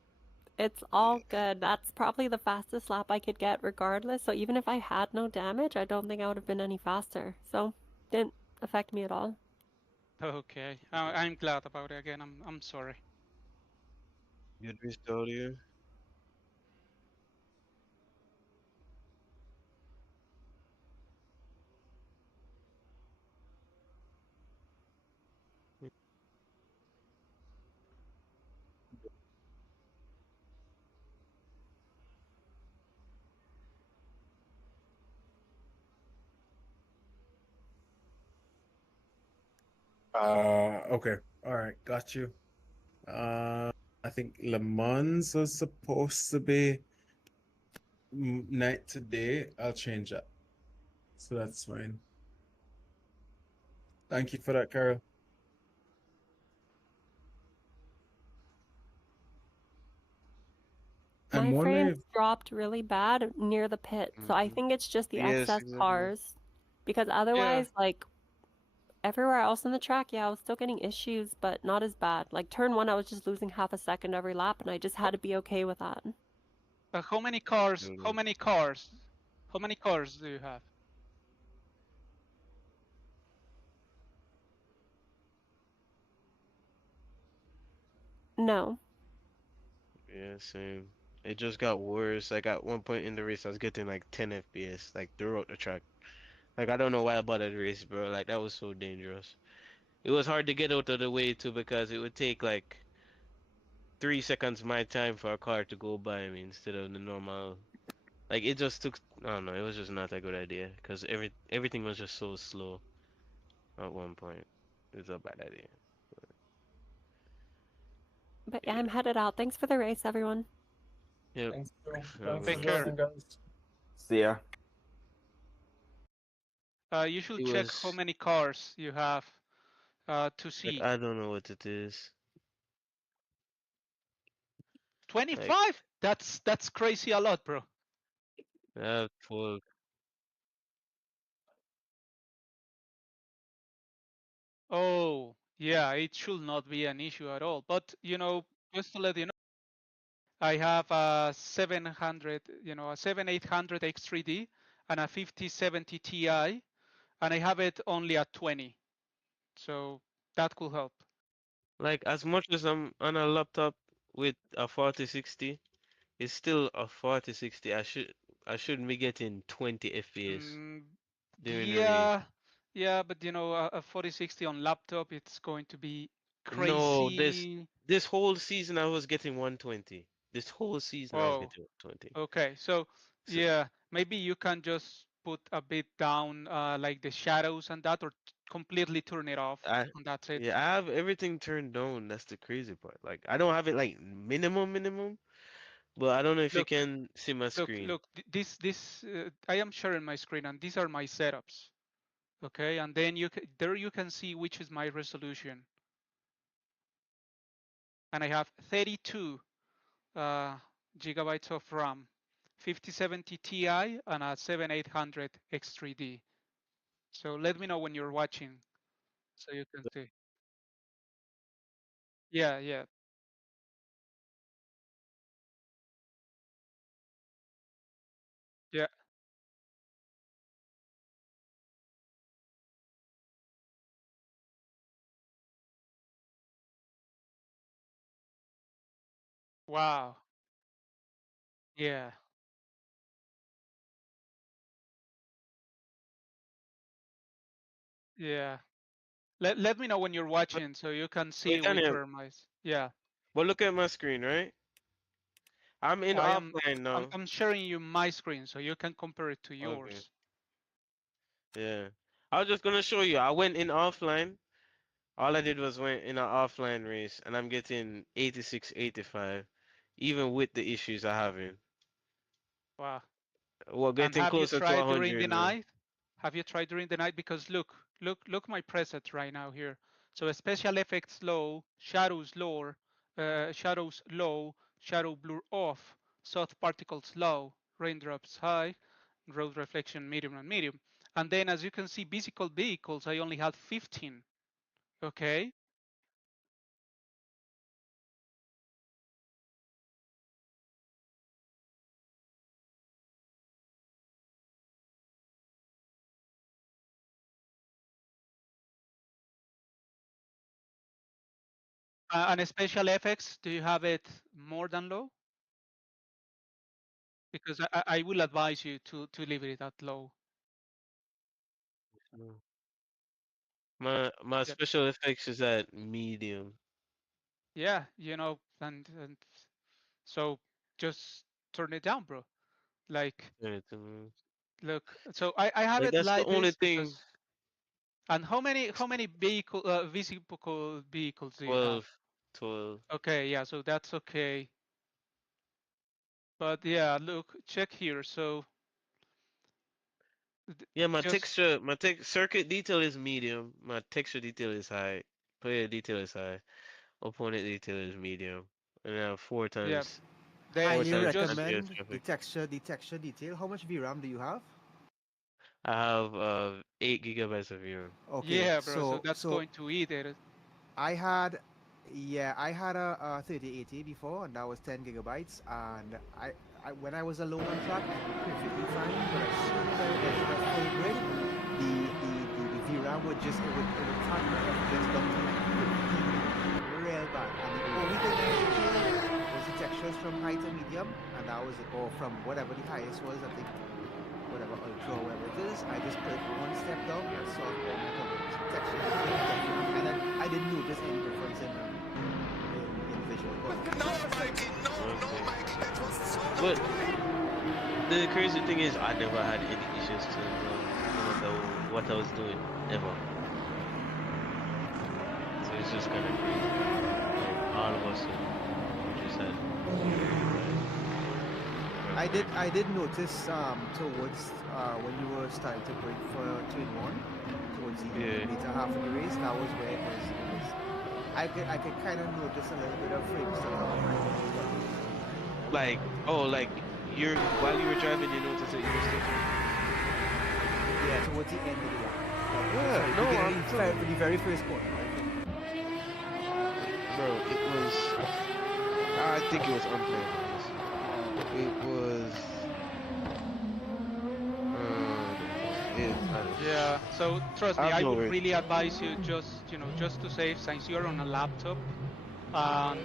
It's all good. That's probably the fastest lap I could get regardless. So even if I had no damage, I don't think I would have been any faster. So didn't affect me at all. Okay, I'm glad about it. Again, I'm sorry. Good restore you. Okay. All right. Got you. I think Le Mans was supposed to be night today. I'll change that. So that's fine. Thank you for that, Carol. I'm My wondering frames dropped really bad near the pit. So I think it's just the Yes, excess exactly. cars. Because otherwise, like, everywhere else on the track, yeah, I was still getting issues, but not as bad. Like turn one, I was just losing half a second every lap, and I just had to be okay with that. How many cars? How many cars? How many cars do you have? No. Yeah, same. It just got worse. Like at one point in the race, I was getting like 10 FPS, like throughout the track. Like I don't know why I bought that race, bro. Like that was so dangerous. It was hard to get out of the way too because it would take like 3 seconds my time for a car to go by me instead of the normal. Like it just took. I don't know. It was just not a good idea because everything was just so slow at one point. It was a bad idea. But yeah, I'm headed out. Thanks for the race, everyone. Yep. Thanks, bro. Have Thanks a- for joining, guys. See ya. You should It check how was many cars you have to like see. I don't know what it is. 25? That's crazy a lot, bro. For Oh, yeah, it should not be an issue at all. But, just to let you know, I have a 700, a 7800 X3D and a 5070 Ti, and I have it only at 20. So that could help. like as much as I'm on a laptop with a 4060, it's still a 4060. I shouldn't be getting 20 FPS during the race. Yeah, but a 4060 on laptop, it's going to be No, this crazy. this whole season I was getting 120. This whole season I was Oh, getting 120. okay. So Yeah, maybe you can just put a bit down, like the shadows and that, or completely turn it off, I and that's it. yeah, I have everything turned down. That's the crazy part. Like I don't have it like minimum, but I don't know if you Look, can see my screen. look. This I am sharing my screen, and these are my setups. Okay, and then there you can see which is my resolution, and I have 32 gigabytes of RAM, 5070 Ti, and a 7800 X3D. So let me know when you're watching, so you can see. Yeah, yeah. Yeah. Wow. Yeah. Yeah. Let me know when you're But watching so you can see wait, which Daniel, are my. Yeah. but look at my screen, right? I'm in I am. offline now. I'm sharing you my screen so you can compare it to Okay. yours. Yeah. I was just gonna show you. I went in offline. All I did was went in an offline race, and I'm getting 86, 85, even with the issues I having. Wow. Well, And getting have you closer to tried during 100 the now. night? Have you tried during the night? Because look my presets right now here. So special effects low, shadows low, shadow blur off, soft particles low, raindrops high, road reflection medium and medium. And then as you can see, physical vehicles, I only had 15. Okay. And special effects, do you have it more than low? Because I will advise you to leave it at low. Mm. My Yeah. special effects is at medium. Yeah, and so just turn it down, bro. Like, look, so I have Like it that's the like only this thing. because. And how many visible vehicles do you have? 12, 12. Okay, yeah, so that's okay. But yeah, look, check here. So Yeah, just my circuit detail is medium. My texture detail is high. Player detail is high. Opponent detail is medium. And I have yeah, four then Highly times just FPS recommend graphics. the texture detail. How much VRAM do you have? I have 8 gigabytes of RAM. Okay, yeah, bro. So so that's going to eat it. I had, yeah, I had a 3080 before, and that was 10 gigabytes. And when I was alone on track, it was perfectly fine. But as soon as I entered a full grid, the VRAM would turn my FPS down to like 15, real bad. And the only thing I could change was the textures from high to medium, and that was it, or from whatever the highest was. I think whatever ultra or whatever it is, I just put it one step down and saw all my problems. Texture was different, and then I didn't notice any difference in visual quality. But the crazy thing is, I never had any issues to no matter what I was doing ever. So it's just kind of crazy. Like all of us just had. I did notice towards when you were starting to break for turn one, towards the later half of the race, that was where it was I could kind of notice a little bit of frame stuff on my Like like while you were driving, you noticed that you were still. Yeah, towards the end of the lap. Yeah, Sorry, no, beginning, the very first corner, right? Bro, it was. I think it was unplayable. Honestly. It was. Yeah, so trust me, I'm I not would worried. really advise you just to save since you're on a laptop, and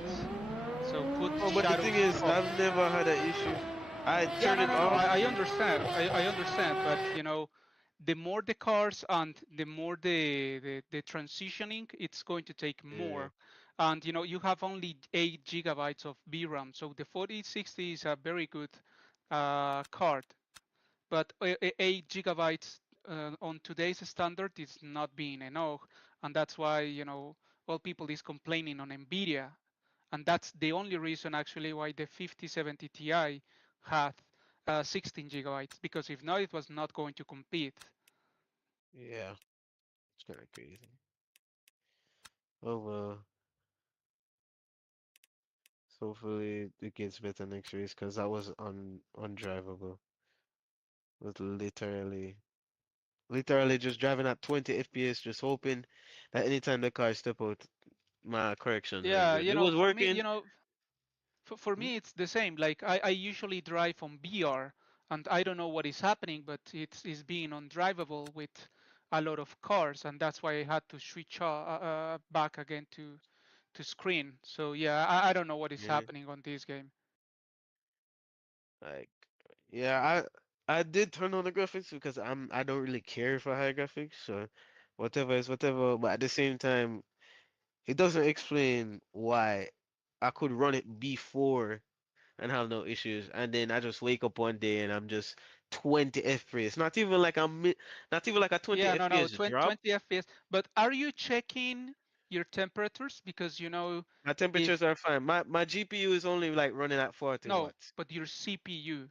so put Oh, but the thing shadows is, off. I've never had an issue. I Yeah, turn no, it no, no. off. I understand. I understand, but the more the cars and the more the transitioning, it's going to take Yeah. more. And you have only 8 gigabytes of VRAM, so the 4060 is a very good card, but 8 gigabytes on today's standard is not being enough, and that's why all people is complaining on Nvidia, and that's the only reason actually why the 5070 Ti had 16 gigabytes, because if not, it was not going to compete. Yeah, it's kind of crazy. Oh well. So hopefully it gets better next race because that was undrivable. It was literally just driving at 20 FPS, just hoping that anytime the car step out, my corrections were Yeah, good. It was for me, working. for me it's the same. Like I usually drive on BR, and I don't know what is happening, but it's being undrivable with a lot of cars, and that's why I had to switch back again to screen. So yeah, I don't know what is Yeah. happening on this game. Like, yeah, I did turn on the graphics because I don't really care for high graphics, so whatever is whatever. But at the same time, it doesn't explain why I could run it before and have no issues, and then I just wake up one day and I'm just 20 FPS. Not even like a 20 Yeah, no, FPS 20, drop. 20 FPS. But are you checking your temperatures? Because My if temperatures are fine. My GPU is only like running at 40 no, watts. but your CPU.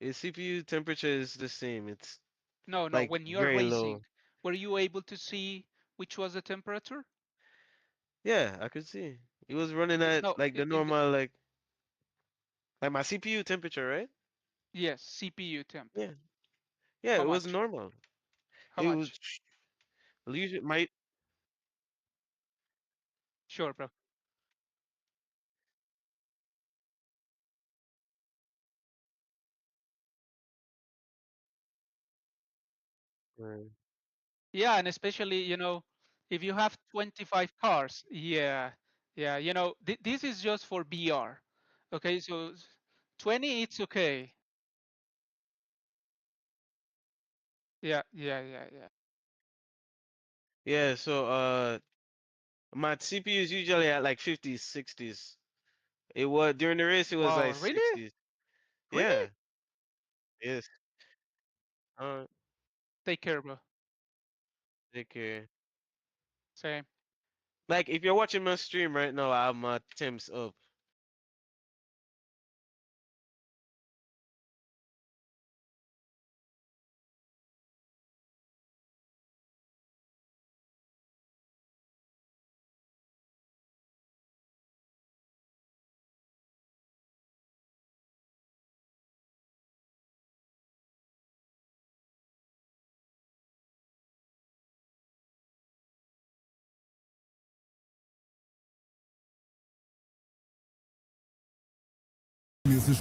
Its CPU temperature is the same. It's No, like when you're very racing, low. were you able to see which was the temperature? Yeah, I could see. It was running at No, like the in the normal like my CPU temperature, right? yes, CPU temp. Yeah. Yeah, How it was much? normal. How It was much? usually my Sure, bro. Right. Yeah, and especially, if you have 25 cars, yeah, yeah, this is just for BR. Okay, so 20, it's okay. Yeah, yeah, yeah, yeah. Yeah, so my CPU is usually at like 50s, 60s. It was during the race it was Wow, like really? 60s. Really? Yeah. Yes. Uh Take care, bro. take care. Same. Like if you're watching my stream right now, I have my temps up. Music.